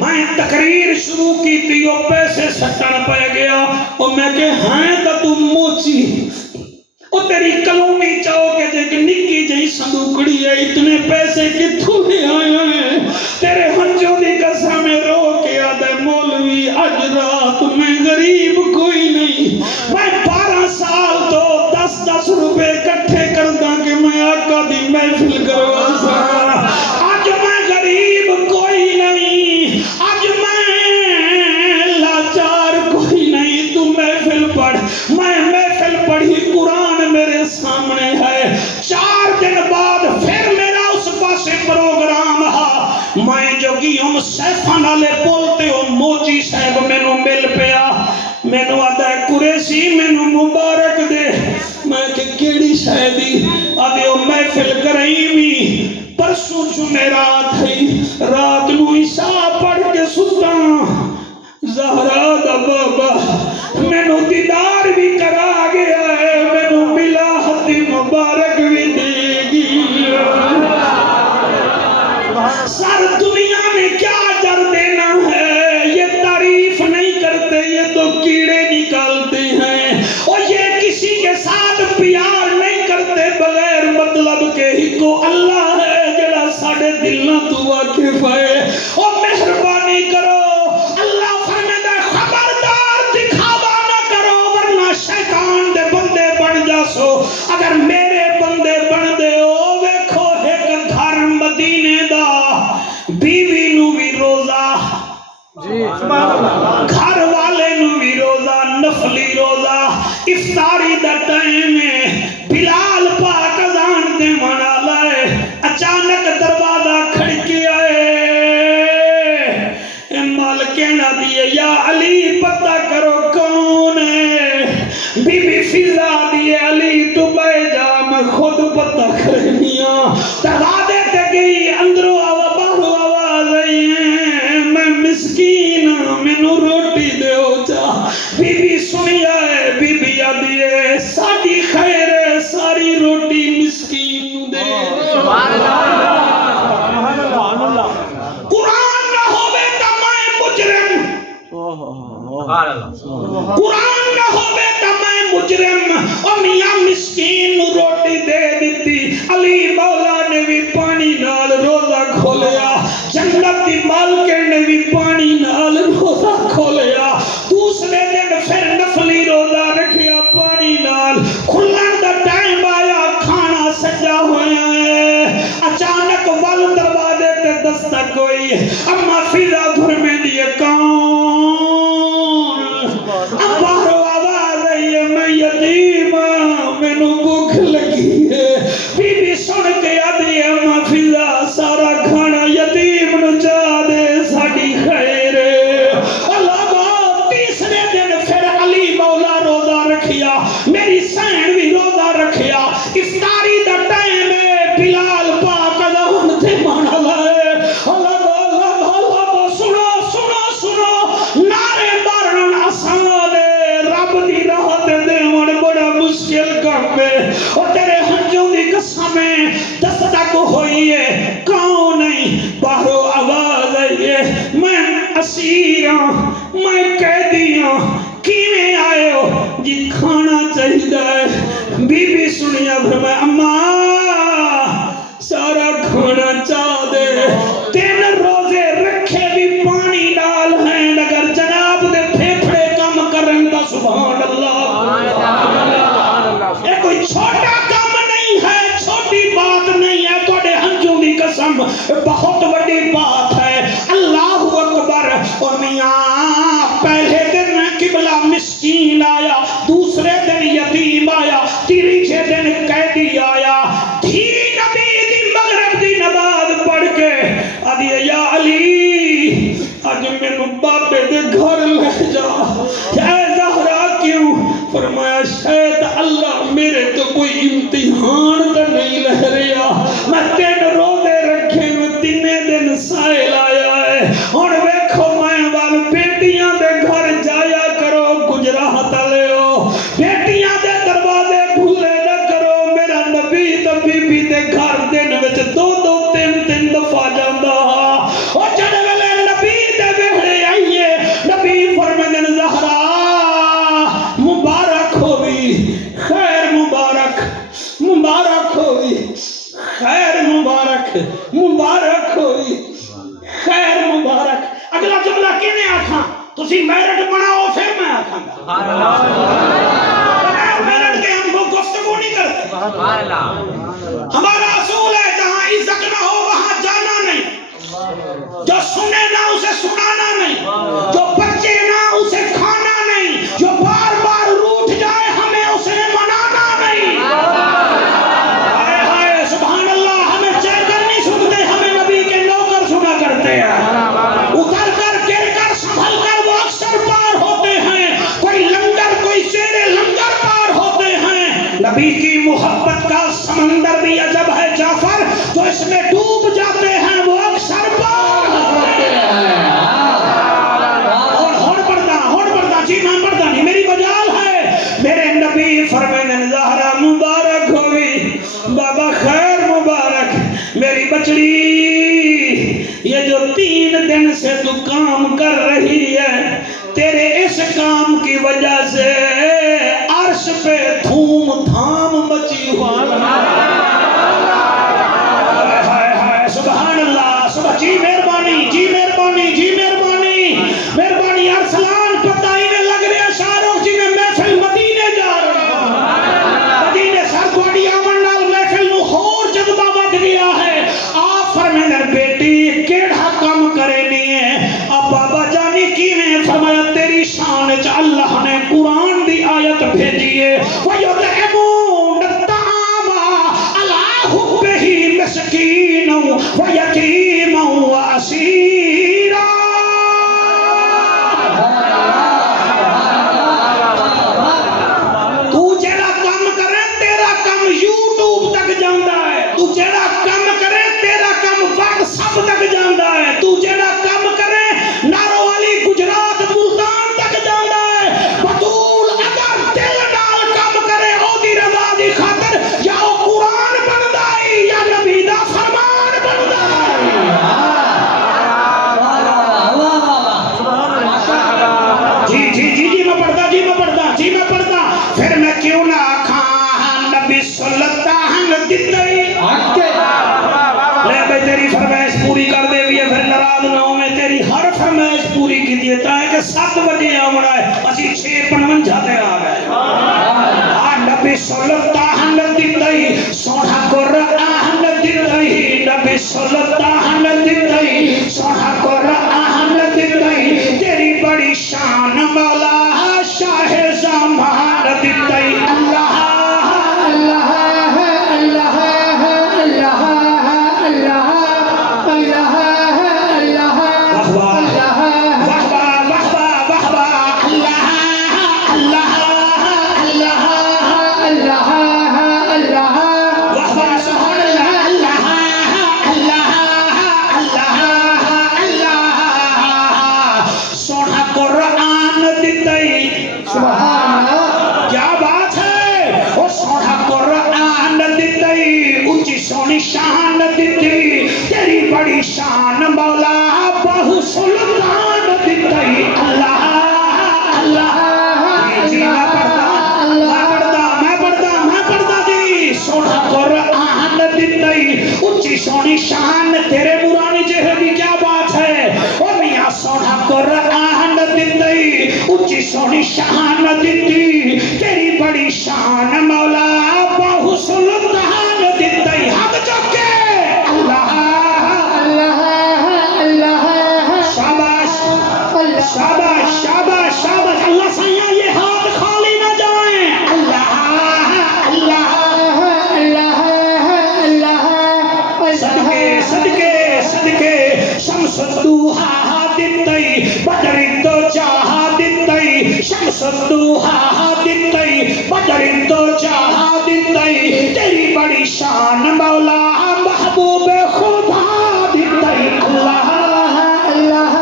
میں تقریر شروع کی تھی وہ پیسے سٹن پہ گیا اور میں کہ ہیں تو تم موچی وہ تیری کلونی چاہو کہ دیکھ نکی جہی صندوقڑی ہے اتنے پیسے کتھوں بھی آئے ہیں تیرے ہنجوں دی قسم رو کے آدھے مولوی اج رات میں غریب کوئی نہیں میں 12 سال تو 10 روپے کٹھے کردہ کہ میں آقا دی محفل کروا سکا آج میں غریب کوئی نہیں آج میں لاچار کوئی نہیں تو محفل پڑھ میں محفل پڑھی قرآن میرے سامنے ہے 4 دن بعد پھر میرا اس پاسے پروگرام ہے میں جو گیوں سیفان والے بولتے ہو موچی صاحب میں نو مل پیا میں نو آدھا قریشی میں نو مبارک دے میں کہ کیڑی شاہدی آدھے وہ محفل کرائیمی پرسوں جمعرات ہے رات نو عشاء پڑھ کے سلطان زہرا دا بابا میں نو دیدار بھی کرا گیا ہے میں نو ملاحت مبارک بھی دے گی سر دنیا میں کیا جر دینا ہے یہ تعریف نہیں کرتے یہ تو کیڑے نکالتے ہیں اور یہ کسی کے ساتھ پیار نہیں کرتے بغیر مطلب کے ہی کو اللہ ہے جڑا ساڑھے دل نہ تو واقف ہے اور مہربانی کرو اللہ فرمائے خبردار دکھاوا نہ کرو ورنہ شیطان دے بندے بن جاسو اگر میرے بندے بن دے ہو ویکھو ایک گھر مدینے دا بیوی نو بھی روزہ گھر والے نو بھی روزہ نفلی روزہ افطاری دا ٹائم ہے بلال پاک اذان دے منا لائے اچانک دروازہ کھڑکی آئے مالکے نہ دیے یا علی پتہ کرو کون ہے بی بی فضا دیے علی تو بے جا میں خود پتہ کرنیاں دروازے تے گئی اندروں باہروں آواز آئی ہے میں مسکین میں نو روٹی دے ہو جا بی بی سنی آئے بی بی آدھیے ساڑی خیر ہے ساری روٹی مسکین دے قرآن نہ ہوئے تا میں مجرم قرآن نہ ہوئے تا میں مجرم اور میاں مسکین نو روٹی دے دیتی علی مولا نے بھی پانی نال روزہ کھولیا جنت دی مالکے نے بھی پانی نال روزہ کھولیا دوسرے دن پھر نفلی روزہ رکھیا پانی نال کھلن دا ٹائم آیا کھانا سجا ہویا ہے اچانک وال دروازے تے دستک ہوئی اما فضا فرمے دیے کون اب باہروں آواز آئی ہے میں یتیم میں نو بھوک لگی ہے بی بی سن کے آدھی اما فضا سارا کھانا یتیم نو چاہ دے ساڑی خیر اللہ تیسرے دن پھر علی مولا روزہ رکھیا میری سین بھی روزہ رکھیا افطاری دا ٹائم ہے بلال پاک اذان تے مانا لائے نعرے مارن آسان ہے رب دی راہ تے دیوان بڑا مشکل کام ہے اور تیرے ہنجوں دی قسم ہے دستک ہوئی ہے کون نہیں باہروں آواز آئی ہے میں اسیر ہوں میں قیدی ہوں کیویں آئے ہو جی کھانا چاہیے ہے بی بی سنیا فرمائے اماں سارا کھانا چاہ دے 3 روزے رکھے بھی پانی ڈال ہیں اگر جناب دے پھیپھڑے کم کرن دا سبحان اللہ یہ کوئی چھوٹا کام نہیں ہے چھوٹی بات نہیں ہے توڑے ہنجوں دی قسم بہت بڑی بات ہے اللہ اکبر اور میاں پہلے دن قبلہ مسکین آیا دوسرے دن یتیم آیا تیسرے دن قیدی آیا دھی نبی دی مغرب دی نماز پڑھ کے آدھی یا علی آج میں نو بابے دے گھر لے جا اے زہرا کیوں فرمایا شاید اللہ میرے تو کوئی امتحان تو نہیں لہ رہا میں 3 روزے رکھے میں 3 دن سائل آیا ہے اور ویکھو میں وال بیٹیاں دے گھر جایا کرو گجراہت لے ہو بیٹیاں دے دروازے بھولے نہ کرو میرا نبی تو بی بی دے گھر دن وچ 2-2 3-3 دفعہ جاندہ اور جڑے ویلے نبی دے تسی میرٹ بناؤ پھر میں آکھاں گا میرٹ کے ہم کو گفتگو نہیں کرتے ہمارا اصول ہے جہاں عزت نہ ہو وہاں جانا نہیں جو سنے نہ اسے سنانا نہیں جو بچے نہ اسے کھانا نہیں جو بار بار روٹھ جائے ہمیں اسے منانا نہیں ہائے ہائے سبحان اللہ ہمیں چیکر نہیں سنتے ہمیں نبی کے نوکر سنا کرتے ہیں اتر کر گر کر سنبھل کر وہ اکثر پار ہوتے ہیں کوئی لنگر کوئی زیر لنگر پار ہوتے ہیں نبی کی محبت کا سمندر بھی عجب ہے جعفر جو اس میں ڈوب جاتے ہیں وہ اکثر پار ہوتے ہیں ہون پڑھتا جی میں پڑھتا نہیں میری مجال ہے میرے نبی فرمائیں زہرا مبارک ہوئی بابا خیر مبارک میری بچڑی یہ جو 3 دن سے تو کام کر رہی ہے تیرے اس کام کی وجہ سے عرش پہ دھوم دھام مچی ہوئی سبحان اللہ جی مہربانی جی مہربانی جی مہربانی مہربانی ارسلان پتہ ہی نہیں لگ رہا شاہرخ جی میں محفل مدینے جا رہا ہوں مدینے سر تھوڑی آمن نال محفل نو ہور جذبہ بد گیا ہے آپ فرمائیں بیٹی کیڑا کم کرے نہیں ہے اب بابا جانی کی میں فرمایا تیری شان چ اللہ نے قرآن دی آیت بھیجی ہے وَيُطْعِمُونَ الطَّعَامَ عَلَىٰ حُبِّهِ مِسْكِينًا وَيَتِيمًا وَأَسِيرًا تو جیڑا کام کرے تیرا کام یوٹیوب تک جاندا ہے تو جیڑا کام کرے تیرا کام واٹس ایپ تک جاندا ہے تو جیڑا کام کرے نارو والی گجرات ملتان تک جاندا ہے بطول اگر دل نال کام کرے او دی رضا دی خاطر یا او قرآن بندا ہے یا نبی دا فرمان بندا ہے جی میں پڑھتا پھر میں کیوں نہ آکھاں نبی سلطان دتائی لے بھائی تیری فرمائش پوری کر دے ہوئی ہے پھر ناراض نہ ہو میں تیری ہر فرمائش پوری کی دیے تاکہ کہ 7 بجے آمنا ہے اسی 6:55 جاتے آ گئے نبی سلطان دتائی سونا قرآن دتائی نبی سلطان دتائی سونا قرآن دتائی تیری بڑی شان مولا شاہ زمان دتائی اللہ اللہ اللہ اللہ اللہ اللہ اللہ شان دیتی تیری بڑی شان مولا بہو سلطان دیتی اللہ اللہ جی میں پڑھتا جی سونا قرآن دیتی اچھی سونی شان تیرے برانی چہرے کی کیا بات ہے او میاں سونا قرآن دیتی اچھی سونی شان دیتی تیری بڑی شان مولا بہو سلطان دیتی حق چکے اللہ اللہ اللہ شاباش شاباش شاباش شاباش اللہ سیاں یہ ہاتھ خالی نہ جائیں اللہ اللہ اللہ اللہ صدقے صدقے صدقے شمس الدوحا دیتی بدر تو چاہا دیتی شمس الدوحا دیتی بدر تو چاہا دیتی تیری بڑی شان مولا محبوب خدا دیتی اللہ اللہ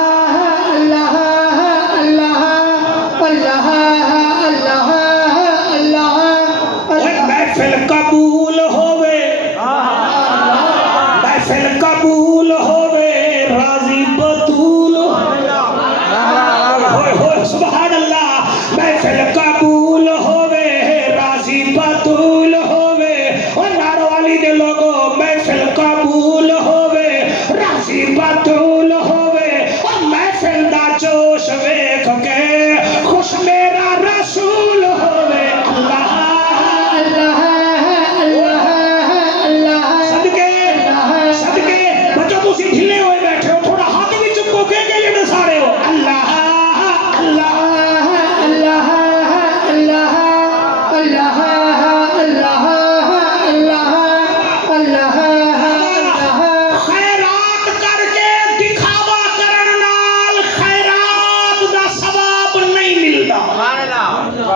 اللہ اللہ اللہ اللہ اللہ محفل قبول ہوئے محفل قبول ہوئے راضی بطول سبحان اللہ محفل قبول ہوئے راضی بطول ہوئے اور نارو والی دے لوگوں محفل قبول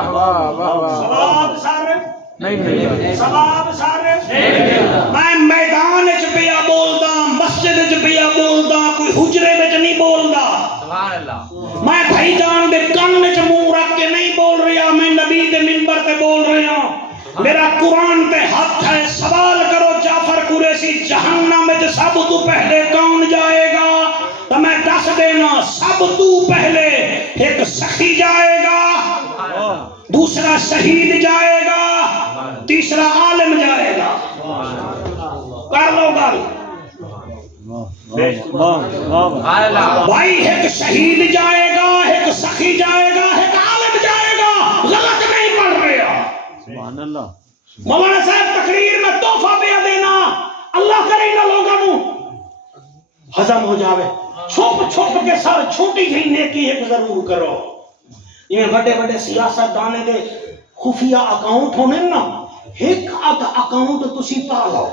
واہ واہ واہ واہ سواب سارے نہیں نہیں سواب سارے میں میدان چ پیا بولدا مسجد چ پیا بولدا کوئی حجرے وچ نہیں بولدا سبحان اللہ میں بھائی جان دے کان وچ منہ رکھ کے نہیں بول رہا میں نبی دے منبر تے بول رہا میرا قرآن تے ہاتھ ہے سوال کرو جعفر قریشی جہنم وچ سب تو پہلے کون جائے گا تو میں دس دینا سب تو پہلے ایک سخی جائے گا دوسرا شہید جائے گا تیسرا عالم جائے گا کر لو گل بھائی ایک شہید جائے گا ایک سخی جائے گا ایک عالم جائے گا غلط نہیں پڑھ رہا مولانا صاحب تقریر میں تحفہ پیا دینا اللہ کرے نہ لوگوں ہضم ہو جاوے چھپ چھپ کے سر چھوٹی ہی نیکی ایک ضرور کرو یہ بڑے بڑے سیاست دانے دے خفیہ اکاؤنٹ ہونے نا ایک اکاؤنٹ تسی پا لو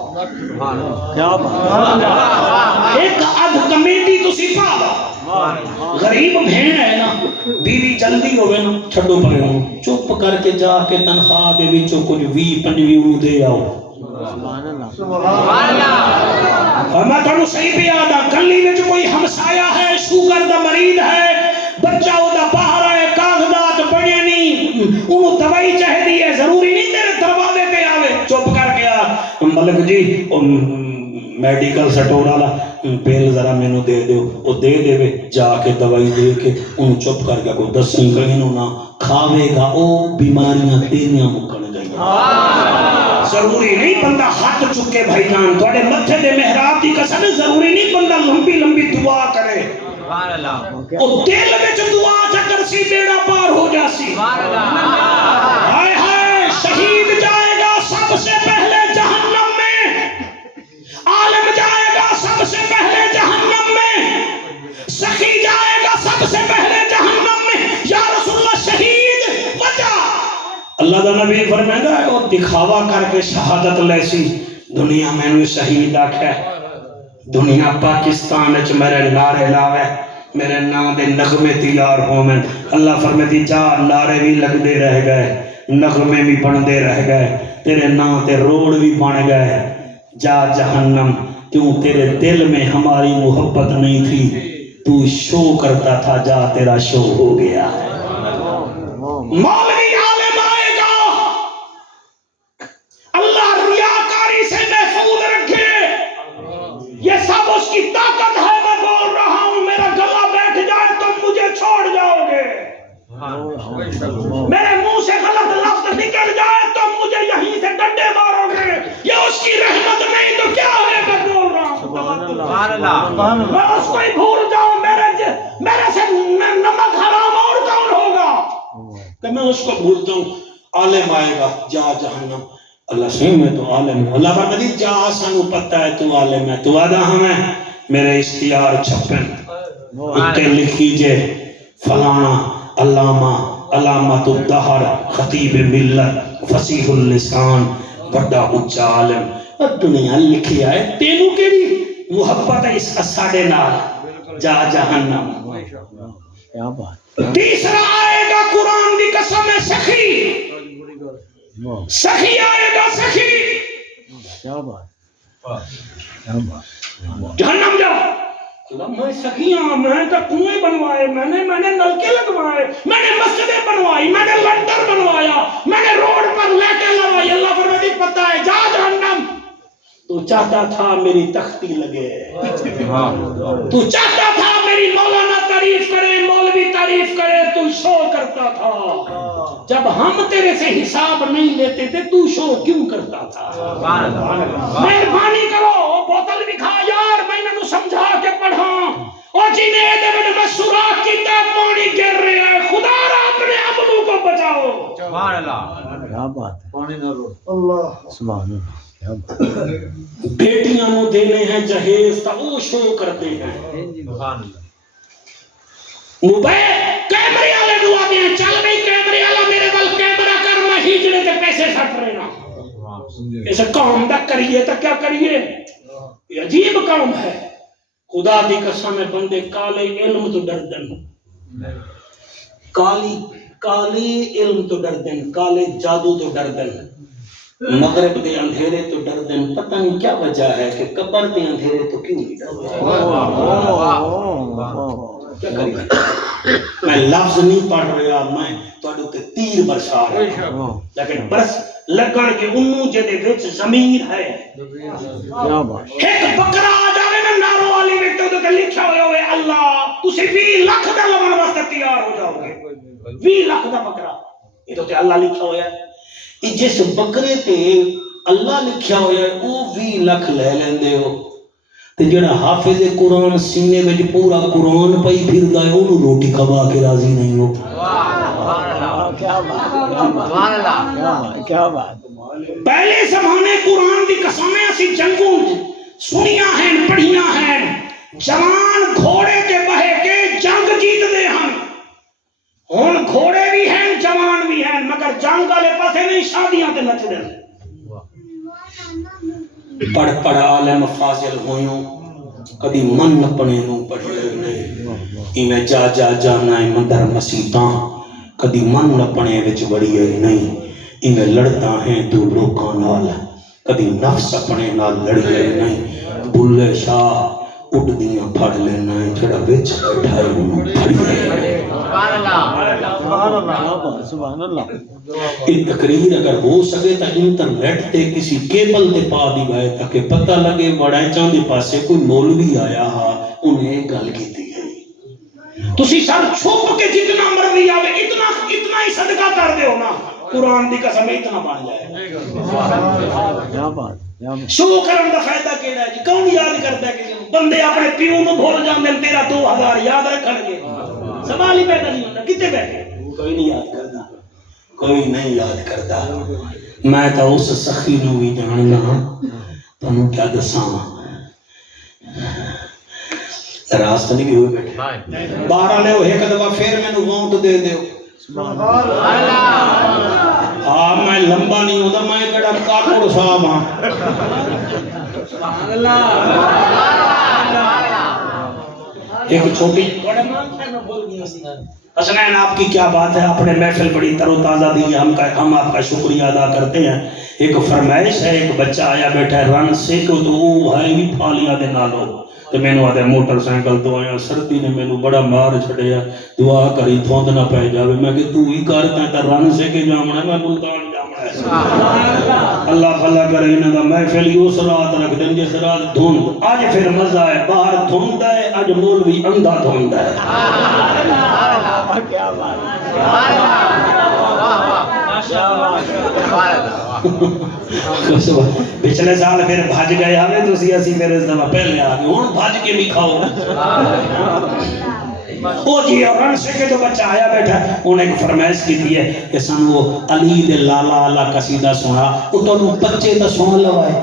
ایک ادھ کمیٹی تسی پا لو غریب بھین ہے نا بیوی جلدی ہوئے نا چھڑو پڑے ہوں چپ کر کے جا کے تنخواہ دے وچوں کچھ 20-25 دے آؤ اور میں تھانوں صحیح پہ آدھا گلی وچ کوئی ہمسایا ہے شوگر دا مریض ہے بچہ او دا باہر ہے کاغذات بنے نہیں انہوں دوائی چاہیے ہے ضروری نہیں تیرے دروازے پہ آوے چپ کر گیا ملک جی میڈیکل سٹور والا بل ذرا مینوں دے دیو او دے دے جا کے دوائی دے کے انہوں چپ کر کے کوئی دسیں کہیں نہ کھاوے گا او بیماریاں تیریاں مکن جائیں ضروری نہیں بندہ ہاتھ چکے بھائی جان تھوڑے متھے دے محراب دی قسم ضروری نہیں بندہ لمبی لمبی دعا کرے اور دل وچ دعا چکر سی بیڑا پار ہو جاسی ہائے ہائے شہید جائے گا سب سے پہلے جہنم میں عالم جائے گا سب سے پہلے جہنم میں سخی جائے گا سب سے پہلے جہنم میں یا رسول اللہ شہید وجہ اللہ دا نبی فرمائے گا وہ دکھاوا کر کے شہادت لیسی دنیا میں نے شہید آکھا ہے دنیا پاکستان اچ میرے نعرے لاوے میرے نام دے نغمے تیار ہو میں اللہ فرماتی جا نعرے بھی لگ دے رہ گئے نغمے بھی بن دے رہ گئے تیرے نام تے روڈ بھی بن گئے جا جہنم کیوں تیرے دل میں ہماری محبت نہیں تھی تو شو کرتا تھا جا تیرا شو ہو گیا ہے مولوی عالم آئے گا اللہ ریاکاری سے محفوظ رکھے یہ سب اس کی طاقت ہے میں بول رہا ہوں میرا گلا بیٹھ جائے تم مجھے چھوڑ جاؤ گے میرے منہ سے غلط لفظ نکل جائے تم مجھے یہیں سے ڈنڈے مارو گے یہ اس کی رحمت نہیں تو کیا ہے میں بول رہا ہوں میں اس کو ہی بھول جاؤں میرے سے نمک حرام اور کون ہوگا کہ میں اس کو بھولتا ہوں عالم آئے گا جا جہنم اللہ صحیح میں تو عالم ہوں اللہ فرماتی جا سانو پتہ ہے تو عالم ہے تو آدھا ہمیں میرے اشتہار چھپن اتے لکھیجے فلانا علامہ علامت الدہر خطیب ملت فصیح اللسان بڑا اچھا عالم دنیا لکھی آئے تینوں کے بھی محبت ہے اس ساڑے نال جا جہنم تیسرا آئے گا قرآن دی قسم ہے سخی سخی آئے گا سخی جہنم جا اللہ میں سخیاں میں تو کنویں بنوائے میں نے نلکے لگوائے میں نے مسجدیں بنوائی میں نے لنڈر بنوایا میں نے روڈ پر لیٹیں لگوائی اللہ فرماتی پتہ ہے جا جہنم تو چاہتا تھا میری تختی لگے تو چاہتا تھا میری مولانا تعریف کرے مولوی تعریف کرے تو شو کرتا تھا جب ہم تیرے سے حساب نہیں لیتے تھے تو شو کیوں کرتا تھا مہربانی کرو بوتل بھی کھا یار میں نے سمجھا کے پڑھا اور جنہیں دے میں سوراخ کی طرح پانی گر رہا ہے خدا را اپنے عملوں کو بچاؤ سبحان اللہ کیا بات ہے پانی نہ رو اللہ سبحان اللہ بیٹیاں نو دینے ہیں جہیز تا وہ شو کرتے ہیں موبائل کیمرے والے دعا دیا چل بھئی کیمرے والا میرے بل کیمرہ کر میں ہجڑے تے پیسے سٹ رہنا اسے کام دا کریے تا کیا کریے یہ عجیب کام ہے خدا دی قسم بندے کالے علم تو ڈردن کالی کالے علم تو ڈردن، کالے جادو تو ڈردن، مغرب دے اندھیرے تو ڈردن. پتہ نہیں کیا وجہ ہے کہ قبر دے اندھیرے تو کیوں نہیں ڈردن. کیا کری میں لفظ نہیں پڑھ رہا، میں تواڈے تے تیر برسا رہا، لیکن برس لگن کے انہوں جدے وچ ضمیر ہے. کیا بات. ایک بکرا آ جاوے نا نارو والی وچ تے لکھیا ہویا ہوئے اللہ تسی 20 لاکھ دا لمن واسطے تیار ہو جاؤ گے. 20 لاکھ دا بکرا یہ تو اللہ لکھا ہویا ہے. جس بکرے تے اللہ لکھیا ہویا ہے وہ 20 لاکھ لے لیندے ہو تے جڑا حافظ قرآن سینے وچ پورا قرآن پئی پھردا ہے اونوں روٹی کھوا کے راضی نہیں ہو. کیا بات. کیا بات. پہلے زمانے قرآن دی قسمیں اسی جنگوں سنیاں ہیں پڑھیاں ہیں. جوان گھوڑے کے بہے کے جنگ جیت دے ہن. ہن گھوڑے بھی ہیں جوان بھی ہیں مگر جنگ والے پاسے نہیں شادیاں تے نچ دے. پڑھ پڑھ عالم فاضل ہویوں کدی من اپنے نو پڑھے نہیں. ایویں جا جا جانا ہے مندر مسیتاں کدی من اپنے وچ وڑی ہے نہیں. ایویں لڑتا ہیں تو لوکاں نال کدی نفس اپنے نال لڑی ہے نہیں. بلے شاہ اڈدیاں پھڑ لینا ہے جڑا وچ بیٹھا ہے انہوں پھڑی ہے. سبحان اللہ. یہ تقریر اگر ہو سکے تو انٹرنیٹ تے کسی کیبل تے پا دی وائے تاکہ پتہ لگے وڑائچاں دے پاسے کوئی مولوی آیا ہا انہیں گل کیتی ہے. تسی سب چھپ کے جتنا مرضی آوے اتنا ہی صدقہ کر دے ہو نا قرآن دی قسم اتنا بن جائے. کیا بات. شو کرن دا فائدہ کیڑا ہے جی. کون یاد کرتا ہے کسی کو. بندے اپنے پیو نو بھول جاندے تیرا 2000 یاد رکھن گے. سوال ہی پیدا نہیں ہوتا کتے بیٹھے کوئی نہیں یاد کرتا. کوئی نہیں یاد کرتا. میں تو اس سخی نو بھی جاننا تانوں کیا دساں. راست نہیں بھی ہوئے بیٹھے 12 لے ایک دفعہ پھر مینوں ووٹ دے دیو. ہاں میں لمبا نہیں ہوتا میں کڑا کاکڑ صاحب ہاں. ایک چھوٹی حسنین آپ کی کیا بات ہے. اپنے محفل بڑی تر و تازہ دی ہے. ہم آپ کا شکریہ ادا کرتے ہیں. ایک فرمائش ہے ایک بچہ آیا بیٹھا ہے رن سے کو تو وہ ہے بھی پھالیاں دے نالو تو میں نے آدھے موٹر سائیکل تو آیا سردی نے میں نے بڑا مار چھڑیا دعا کری تھوند نہ پہ جاوے. میں کہ تو ہی کرتا ہے تو رن سے کے جامنا ہے میں ملتان جامنا ہے. اللہ بھلا کرے انہاں دا محفل ہی اس رات رکھ دیں جس رات دھند. آج پھر مزہ ہے باہر دھند ہے آج مولوی اندھا دھند ہے. کیا بات. پچھلے سال پھر بھج گئے ہمیں تو اسی میرے دفعہ پہلے آ گئے ہوں بھج کے بھی کھاؤ. او جی اور رن سے کے تو بچہ آیا بیٹھا انہیں ایک فرمائش کی تھی ہے کہ سن وہ علی دے لالا اللہ قصیدہ سنا وہ تو بچے تو سن لوائے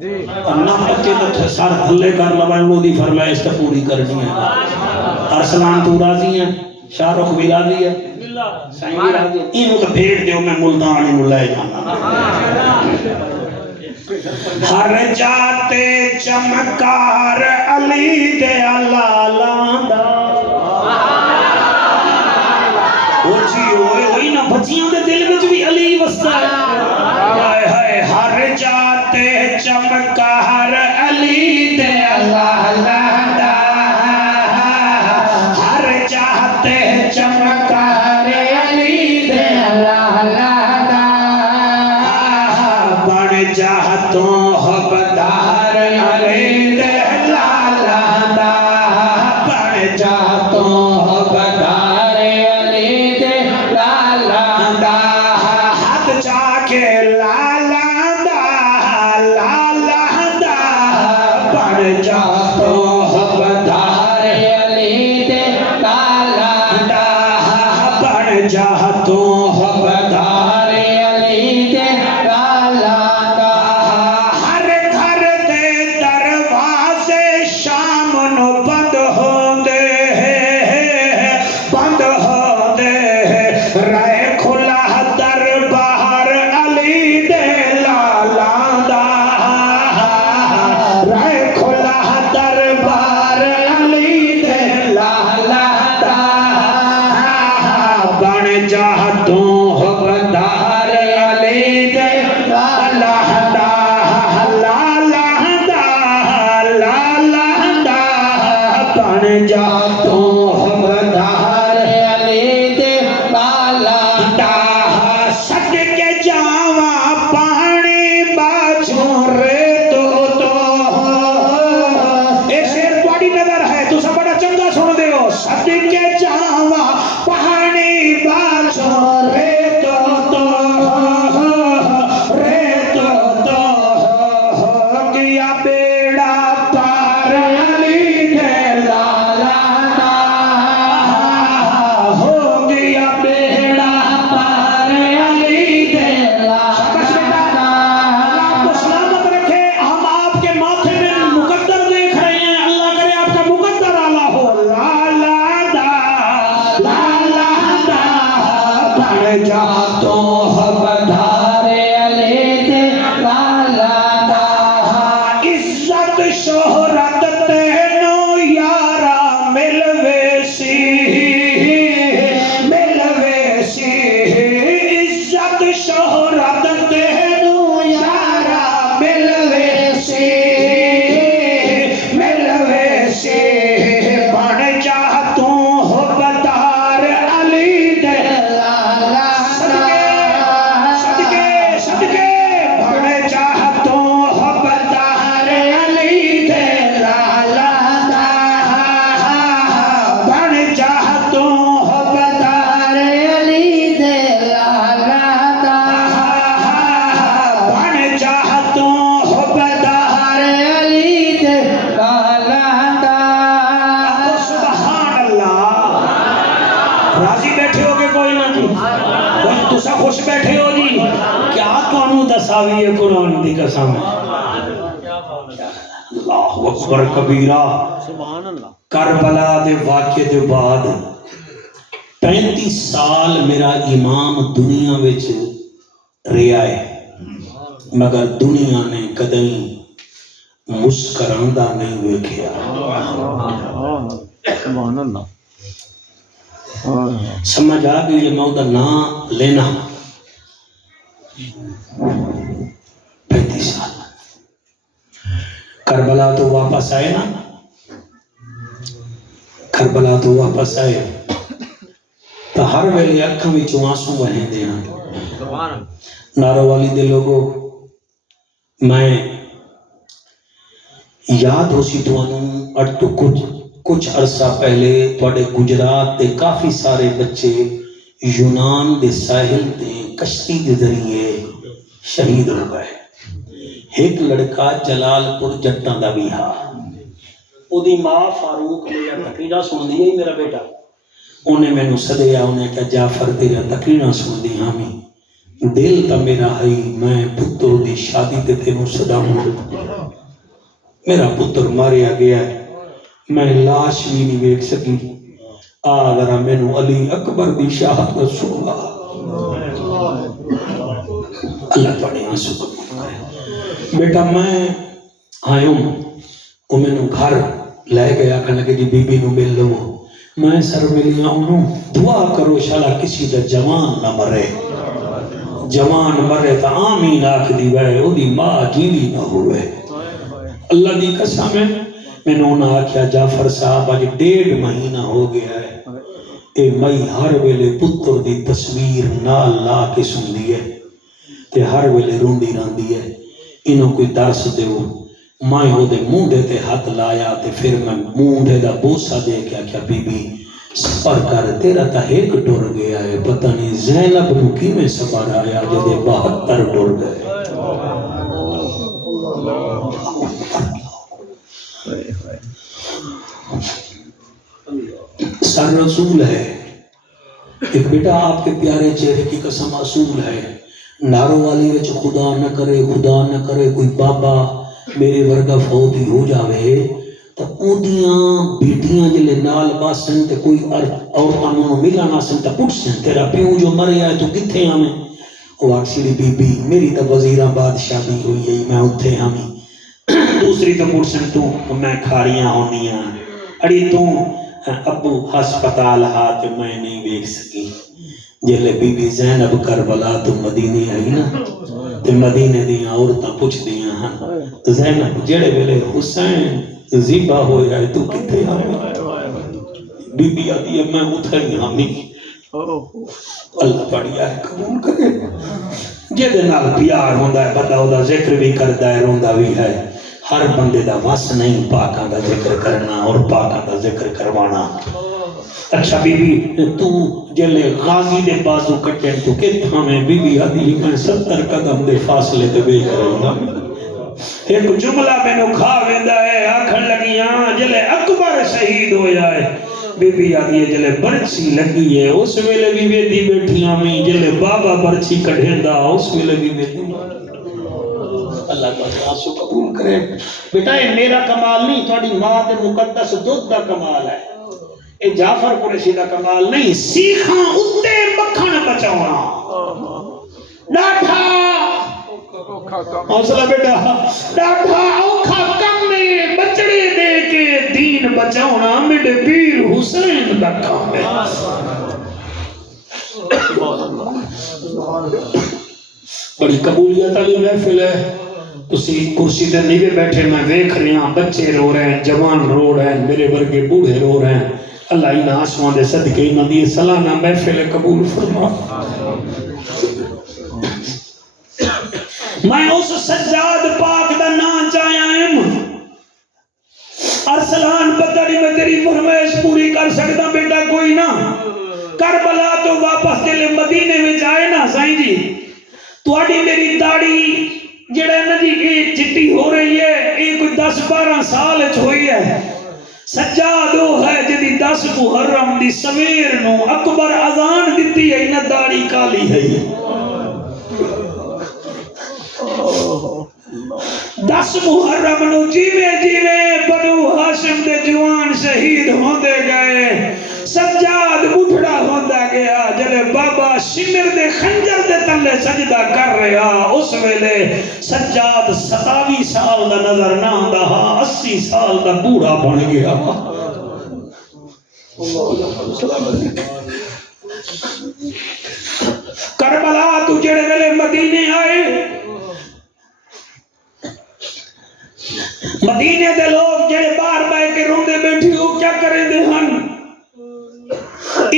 نہ بچے تو سر تھلے کر لوائے. وہ دی فرمائش تو پوری کرنی ہے. ارسلان تو راضی ہیں شاہ رخ بھی راضی ہے انہوں تو بھیڑ دیو میں ملتان انہوں لے جانا. ہر جاتے چمکار علی دے لالاندا وہ جی ہوئے ہوئی نا بچیاں دے دل میں بھی علی وستا ہے. ہر جاتے چمکار علی دے لالاندا ہر جاتے چمکار علی دے لالاندا بن جاتوں حقدار علی دے لالاندا بن جاتوں جا تو بدھارے علی دے لالا دا عزت شہرت تینوں یارا ملوے سی عزت شہرت تینوں یارا ملوے سی بن جا تو بدھار علی دے لالا صدقے صدقے بن جا تو بدھار علی دے لالا بن جا تو بدھار علی دے لالا بن جا تو بدھار علی دے لالا سبحان اللہ راضی بیٹھے ہو گے کوئی نہ جی تسا خوش بیٹھے ہو جی کیا تانوں دساوی ہے قرآن دی قسم اللہ اکبر کبیرہ سبحان اللہ کربلا دے واقعے دے بعد 35 سال میرا امام دنیا وچ رہیا ہے مگر دنیا نے کدیں مسکراندا نہیں ویکھیا سبحان اللہ سمجھ آ گئی میں دا نام لینا 35 سال کربلا تو واپس آئے نا کربلا تو واپس آئے تو ہر ویلے اکھاں وچوں آنسو وہندے ہیں نارو والی دے لوگوں میں یاد ہو سی تو کچھ عرصہ پہلے تھوڑے گجرات دے کافی سارے بچے یونان دے ساحل تے کشتی کے ذریعے شہید ہو گئے ایک لڑکا جلال پور جٹاں دا بھی ہا او دی ماں فاروق میرا تقریرا سن دی ہے میرا بیٹا انہیں میں نو سدیا انہیں کہا جعفر تیرا تقریرا سن دی ہمیں دل تا میرا ہی میں پتر دی شادی تے تینوں صدا ہوں میرا پتر ماریا گیا ہے میں لاش بھی نہیں ویکھ سکی ذرا مینوں علی اکبر دی شہادت سنا اللہ تھوڑے آنسو قبول کرے بیٹا میں آیا ہوں وہ مینوں گھر لے گیا کہنے لگے جی بی بی نو مل لو میں سر ملیا انہوں دعا کرو شالا کسی دا جوان نہ مرے جوان مرے تا آمین آکھ دی وے او دی ماں جیوی نہ ہوئے اللہ دی قسم ہے میں نے انہوں نے آکھیا جعفر صاحب آج 1.5 مہینہ ہو گیا ہے اے مئی ہر ویلے پتر دی تصویر نال لا کے سن دی ہے تے ہر ویلے روندی راندی ہے انہوں کوئی درس دیو میں ہو دے مونڈے تے ہاتھ لایا تے پھر میں مونڈے دا بوسا دے کیا کیا بی بی سفر کر تیرا تا ایک ٹور گیا ہے پتہ نہیں زینب نو کی میں سفر آیا جدے 72 ٹور گئے سر رسول ہے ایک بیٹا آپ کے پیارے چہرے کی قسم اصول ہے نارو والی وچ خدا نہ کرے کوئی بابا میرے ورگا فوتی ہو جاوے تو اودیاں بیٹیاں جلے نال باسن تے کوئی عورتاں نوں ملنا نہ سن تے پوچھن تیرا پیو جو مریا ہے تو کتھے آویں او آکسی بی بی میری تا وزیر آباد شادی ہوئی ہے میں اوتھے آویں دوسری تو پوچھن تو میں کھاڑیاں ہونیاں اڑی تو ابو ہسپتال ہاتھ میں نہیں دیکھ سکی جلے بی بی زینب کربلا تو مدینے آئی نا تے مدینے دیاں عورتاں پوچھ دیاں ہاں زینب جڑے ویلے حسین زیبا ہویا ہے تو کتے آئے بی بی آتی ہے میں اتھائی آمی اللہ بڑھیا ہے قبول کرے جیدے نال پیار ہوندہ ہے پتہ ہوندہ ذکر بھی کردہ ہے روندہ بھی ہے ہر بندے دا وس نہیں پاکاں دا ذکر کرنا اور پاکاں دا ذکر کروانا اچھا بی بی تو جلے غازی دے بازو کٹیں تو کتھا میں بی بی آدھی میں 70 قدم دے فاصلے تے بیٹھ رہا ایک جملہ میں نو کھا ویندا ہے آکھن لگیاں جلے اکبر شہید ہویا ہے بی بی آدھی ہے جلے برچی لگی ہے اس ویلے بھی ویدی بیٹھیاں میں جلے بابا برچی کڑھیندا اس ویلے بھی ویدی اللہ تعالیٰ آنسو قبول کرے بیٹا یہ میرا کمال نہیں تھوڑی ماں تے مقدس دودھ دا کمال ہے اے جعفر قریشی دا کمال نہیں سیکھاں اتے مکھن بچاؤنا ڈاٹھا حوصلہ بیٹا ڈاٹھا اوکھا کم میں بچڑے دے کے دین بچاؤنا میرے پیر حسین دا کام ہے بڑی قبولیت والی محفل ہے تسی کرسی تے نہیں بیٹھے میں دیکھ رہے ہیں بچے رو رہے ہیں جوان رو رہے ہیں میرے ورگے بوڑھے رو رہے ہیں اللہ ان آسمان دے صدقے انہاں دی سالانہ محفل قبول فرما میں اس سجاد پاک دا نام چاہیا ہوں ارسلان پتڑی میں تیری فرمائش پوری کر سکتا بیٹا کوئی نہ کربلا تو واپس دل مدینے میں جائے نا سائیں جی تواڈی میری داڑھی جڑا نا جی یہ چٹی ہو رہی ہے یہ کوئی 10-12 سال ہوئی ہے سجاد وہ ہے جدی 10 محرم دی سویر نو اکبر اذان دیتی ہے نہ داڑھی کالی ہے 10 محرم نو جیوے جیوے بنو ہاشم دے جوان شہید ہوندے گئے سجاد بٹھڑا ہوندا گیا جلے بابا شمر دے خنجر دے تلے سجدہ کر رہا اس ویلے سجاد 27 سال دا نظر نہ آندا 80 سال دا بوڑھا بن گیا کربلا تو جڑے ویلے مدینے آئے مدینے دے لوگ جڑے بار بائے کے روندے بیٹھی ہو کیا کریں دے ہن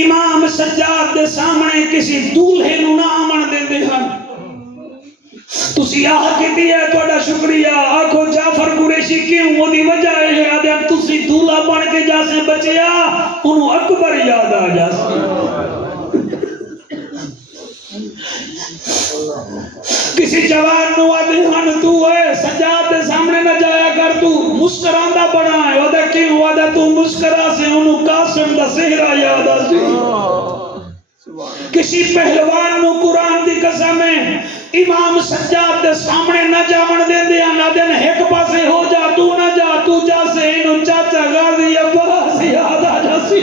امام سجاد دے سامنے کسی دولہے نو نہ آمن دے دے ہن تسی آہ کیتی ہے توڑا شکریہ آکھو جعفر قریشی کیوں وہ دی وجہ ہے آدھے تسی دولہ بن کے جاسے بچیا انہوں اکبر یاد آ جاسے کسی جوان نو آدھے ہن تو ہے سجاد دے سامنے نہ جایا کر تو مسکراندہ بنا ہے وہ دے کیوں آدھے تو مسکرا سے انہوں قاسم دا سہرہ یاد آسی کسی پہلوان نو قرآن دی قسم ہے امام سجاد دے سامنے نہ جاون دے دیا نہ دن ایک پاسے ہو جا تو نہ جا تو جا سے انہوں چاچا غازی عباس یاد آ جاسی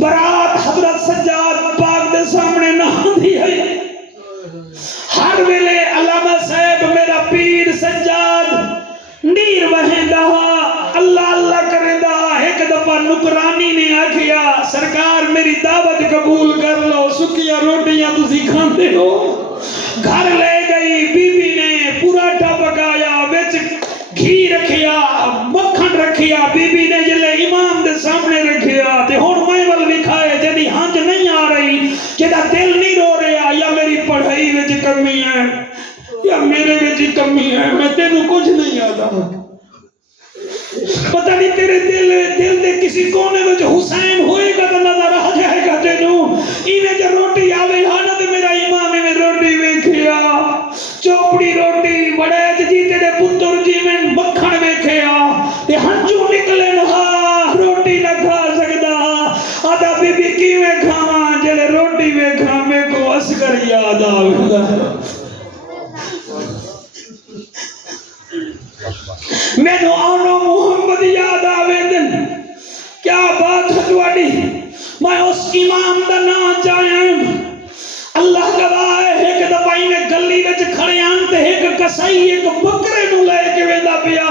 برات حضرت سجاد پاک دے سامنے نہ دی ہے ہر ویلے علامہ صاحب میرا پیر سجاد نیر وہندہ اللہ اللہ کرے دا ایک دفعہ نکرانی نے آکھیا سرکار میری دعوت قبول کر لو سکیا روٹیاں تسی کھاندے ہو گھر لے گئی بی بی نے پراٹھا پکایا وچ گھی رکھیا مکھن رکھیا بی بی نے جلے امام دے سامنے رکھیا تے ہن میں ول وکھائے جدی ہنج نہیں آ رہی جدا دل نہیں رو رہا یا میری پڑھائی وچ کمی ہے یا میرے وچ کمی ہے میں تینوں کچھ نہیں آتا پتہ نہیں تیرے دل دے کسی کونے وچ حسین ہوئے گا تو نظر آ جائے گا تینوں ایویں جو روٹی آوے ہاں تے میرا امام میں روٹی ویکھیا چوپڑی روٹی بڑے جی تیرے پتر جی میں مکھن ویکھیا تے ہنجو نکلے نہ روٹی نہ کھا سکدا آدھا بی بی کیویں کھاواں جڑے روٹی ویکھاں میں کو اصغر یاد آوندا میں نو آنو محمد یاد آوے دن کیا بات ہے تواڈی میں اس امام دا نام چاہیا اللہ گواہ ہے ایک دفعہ میں گلی وچ کھڑے آن تے ایک کسائی ایک بکرے نو لے کے ویندا پیا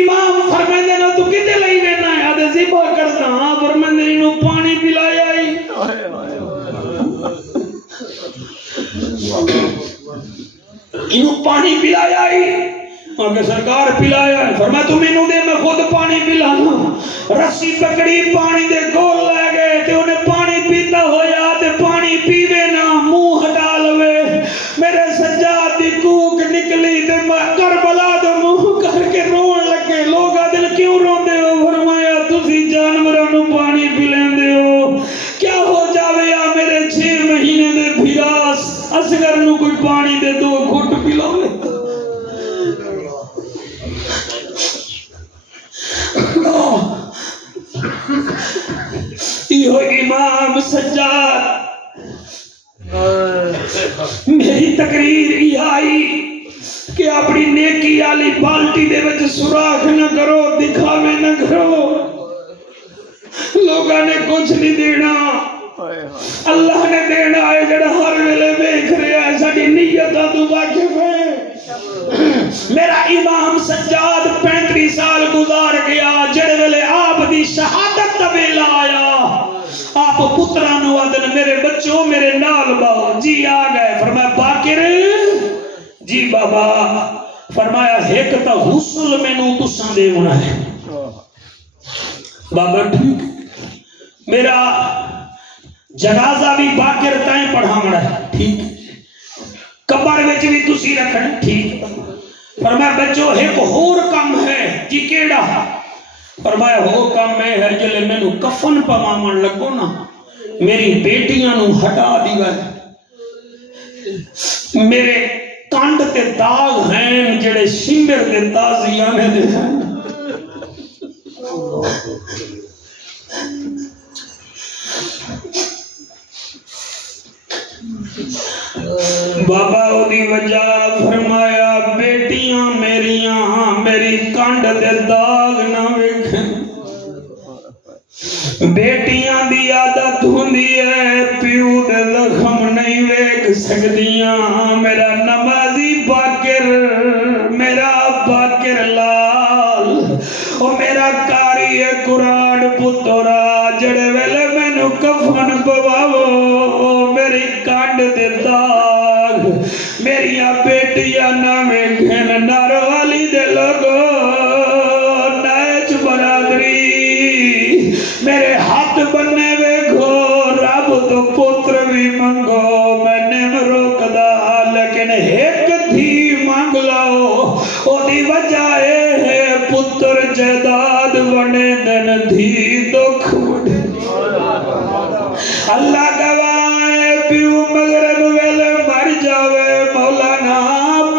امام فرماندے نو تو کتے لئی وینا ہے آدھے ذبح کردا ہاں فرماندے اینو پانی پلایا ہی اینو پانی پلایا ہی آگے سرکار پلایا ہے فرمایا تم انہوں دے میں خود پانی پلانا رسی پکڑی پانی دے گول لے گئے تے انہیں پانی پیتا ہویا تے پانی پیوے نا منہ ہٹا لوے میرے سجاد دی کوک نکلی تے کربلا دے منہ کر کے رون لگے لوگ دل کیوں رون دے ہو فرمایا تسی جانوراں نو پانی پلین دے ہو کیا ہو جاوے یا میرے 6 مہینے دے بھیراس اصغر نو کوئی پانی دے دو گھٹ پلاوے یہ امام سجاد میری تقریر یہ آئی کہ اپنی نیکی والی بالٹی دے وچ سوراخ نہ کرو دکھاوے نہ کرو لوگاں نے کچھ نہیں دینا، اللہ نے دینا ہے جڑا ہر ویلے دیکھ رہا ہے، ساری نیتاں تو واقف ہے۔ میرا امام سجاد 35 سال گزار گیا، جڑے ویلے آپ دی شہادت دا ویلا آیا، آپ پتراں نوں آدن میرے بچوں میرے نال باؤ، جی آ گئے، فرمایا باقر جی بابا، فرمایا ایک تا غسل مینوں تساں دے ہونا ہے۔ بابا ٹھیک، میرا جنازہ بھی باقر تائیں پڑھاونا ہے، ٹھیک، قبر وچ بھی تسی رکھنا، ٹھیک۔ فرمایا بچو ایک اور کم ہے، جی کیڑا؟ فرمایا وہ کم ہے جلے مینوں کفن پواون لگو نا، میری بیٹیاں نوں ہٹا دیوا، میرے کانڈ تے داغ ہیں جڑے شمر دے تازیانے دے ہیں۔ بابا دی وجہ فرمایا بیٹیاں میریاں میری کانڈ دے داغ نہ ویکھن، بیٹیاں دی عادت ہوندی ہے پیو دے زخم نہیں ویکھ سکدیاں۔ میرا نمازی باقر، میرا باقر لال، او میرا قاری قرآن پترا، جڑے ویلے مینوں کفن پواو میری کانڈ دے داغ میریاں بیٹیاں نہ ویکھن۔ ناروالی دے لوگو، نیچ برادری، میرے ہاتھ بننے ویکھو، رب تو پتر بھی منگو، میں نہیں روکدا، لیکن ایک تھی مانگ لاؤ، او دی وجہ ہے پتر جائیداد بنے دن دھی دکھ بنے۔ اللہ گواہ ہے پیو مغرب ویلے مر جاوے، مولانا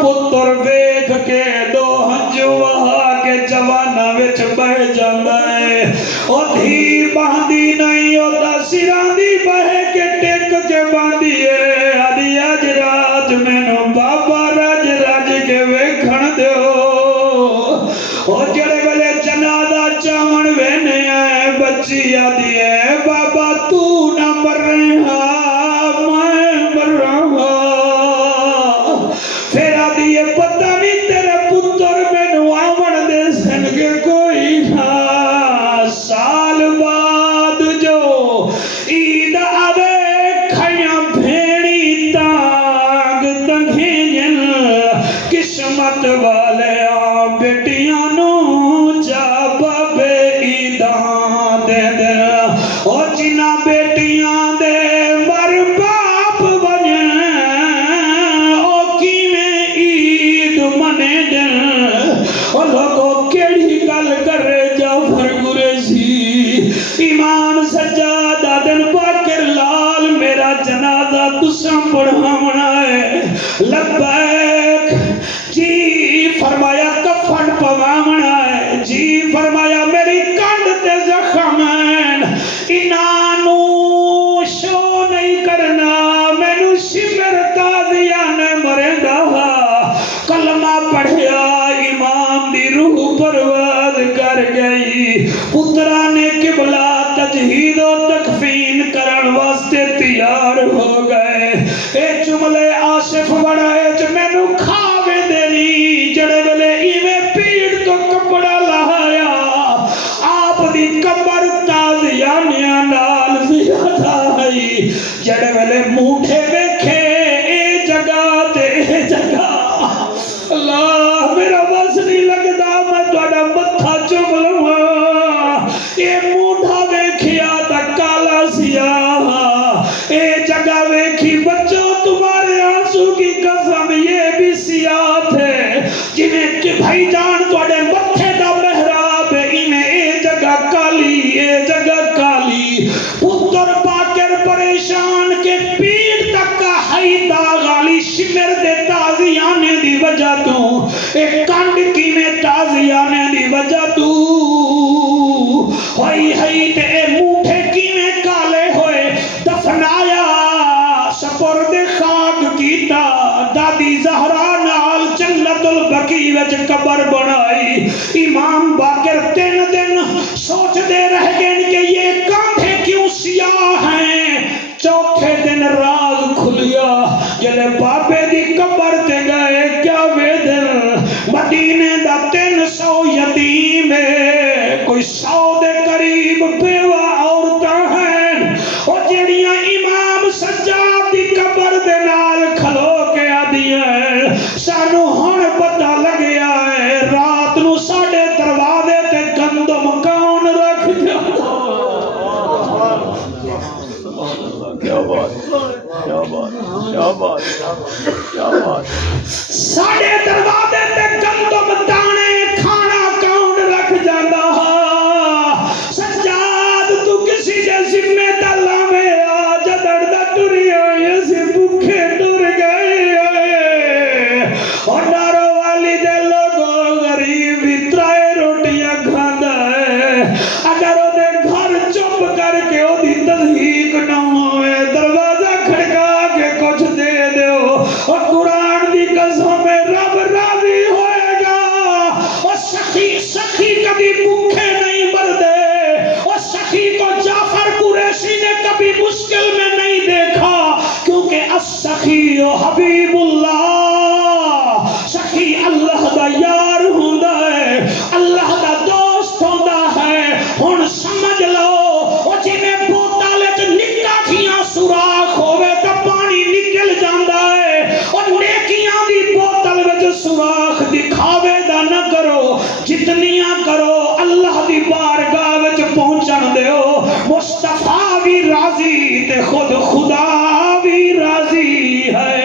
پتر ویکھ کے دو ہنجو وہا کے جوانا وچ بہ جاندا ہے، او دھی باندھی نہیں، او دا سراں دی بہ کے ٹک کے باندھی ہے، آدھی اج رات مینوں بابا رج رج کے ویکھن دیو۔ او جڑے ویلے جنازہ چاون وینے آئے، بچی آدھی ہے بابا تو نہ مر رہا میں مر رہا، پھر آدھی ہے پتہ نہیں تیرے پتر مینوں آون دے سن کے کوئی نہ۔ سال بعد جو عید آوے کھیاں بھیڑی تانگ تنگھیں، قسمت والے بیٹیاں نوں جا بابے عیداں دے دل، او جنہ بیٹیاں دے مر باپ بنن، او کیویں عید منے دل۔ او لوگو کیڑی گل کرے جعفر قریشی، امام سجاد آدن باقر لال میرا جنازہ تساں پڑھاونا ہے، لبیک جی، فرمایا کفن پواونا ہے، جی فرمایا میری کانڈ تے زخم ہیں، انہاں نوں شو نہیں کرنا، مینوں شمر تازیانے مریندا، کلمہ پڑھیا امام دی روح پرواز کر گئی، پترا نے قبلہ تجہید و تکفین کرن واسطے تیار ہو گئے۔ اے جملے آصف بڑا ہے جو مینوں کھاوے دینی، جڑے ویلے ایویں پیڑ تو کپڑا لایا، آپ دی کمر تازیانیاں نال زیادہ ہے، جڑے ویلے موٹھے ویکھے اے جگہ تے اے جگہ، اللہ میرا بس نہیں لگدا میں تہاڈا متھا چوم لواں، اے موٹھا ویکھیا تا کالا سیاہ، اے جگہ ویکھی بچوں تمہارے آنسو کی قسم یہ بھی سیاہ تھے، جنہیں کہ بھائی جان تہاڈے متھے دا محراب ہے، انہیں اے جگہ کالی، اے جگہ کالی، پتر باقر پریشان کے پیٹ تک کا ہائی داغالی شمر دے تازیانے دی وجہ تو، ایک کانڈ کی میں تازیانے دی وجہ تو، ہوئی ہائی تے اے موٹھے کی میں کالے ہوئے، دفنایا سپرد خاک کیتا، دادی زہرا نال جنت البقیع وچ قبر بنائی۔ امام باقر 3 دن سوچ دے رہ گئے کہ یہ 100 یتیم ہے، کوئی 100 دے قریب بیوہ عورتاں ہیں، اور جڑیاں امام سجاد دی قبر دے نال کھلو کے آدیاں ہیں سانو ہن پتہ لگیا ہے رات نو ساڈے دروازے تے گندم کون رکھ جاندا۔ کیا بات کیا بات کیا بات کیا بات ساڈے دروازے تے گندم دانے کھانا کون رکھ جاندا۔ سجاد تو کسی دے ذمہ تے لاویں آ جدڑ دا ٹری ہوئے اسی بھوکے ٹر گئے، اور ڈارو والی دے لوگوں غریب بھی 3 روٹیاں کھاندا ہے، اگر او دے گھر چپ کر کے او دی تصدیق نہ ہوئے دروازہ کھڑکا کے کچھ دے دیو، اور قرآن دی قسم میں رب راضی ہوئے گا۔ اور سخی کبھی بھوکے نہیں مردے، اور سخی کو جعفر قریشی نے کبھی مشکل میں نہیں دیکھا، کیونکہ السخی حبیب اللہ، سخی اللہ دا یار ہوندا ہے، اللہ دا دوست ہوندا ہے۔ ہن سمجھ لو او جویں بوتل وچ نکا جیاں سوراخ ہوے تے پانی نکل جاندا ہے، اور نیکیاں دی بوتل وچ سوراخ دکھاوے دا نہ کرو، جتنیاں کرو اللہ دی بارگاہ وچ پہنچن دیو۔ مصطفیٰ بھی راضی تے خود خدا بھی راضی ہے۔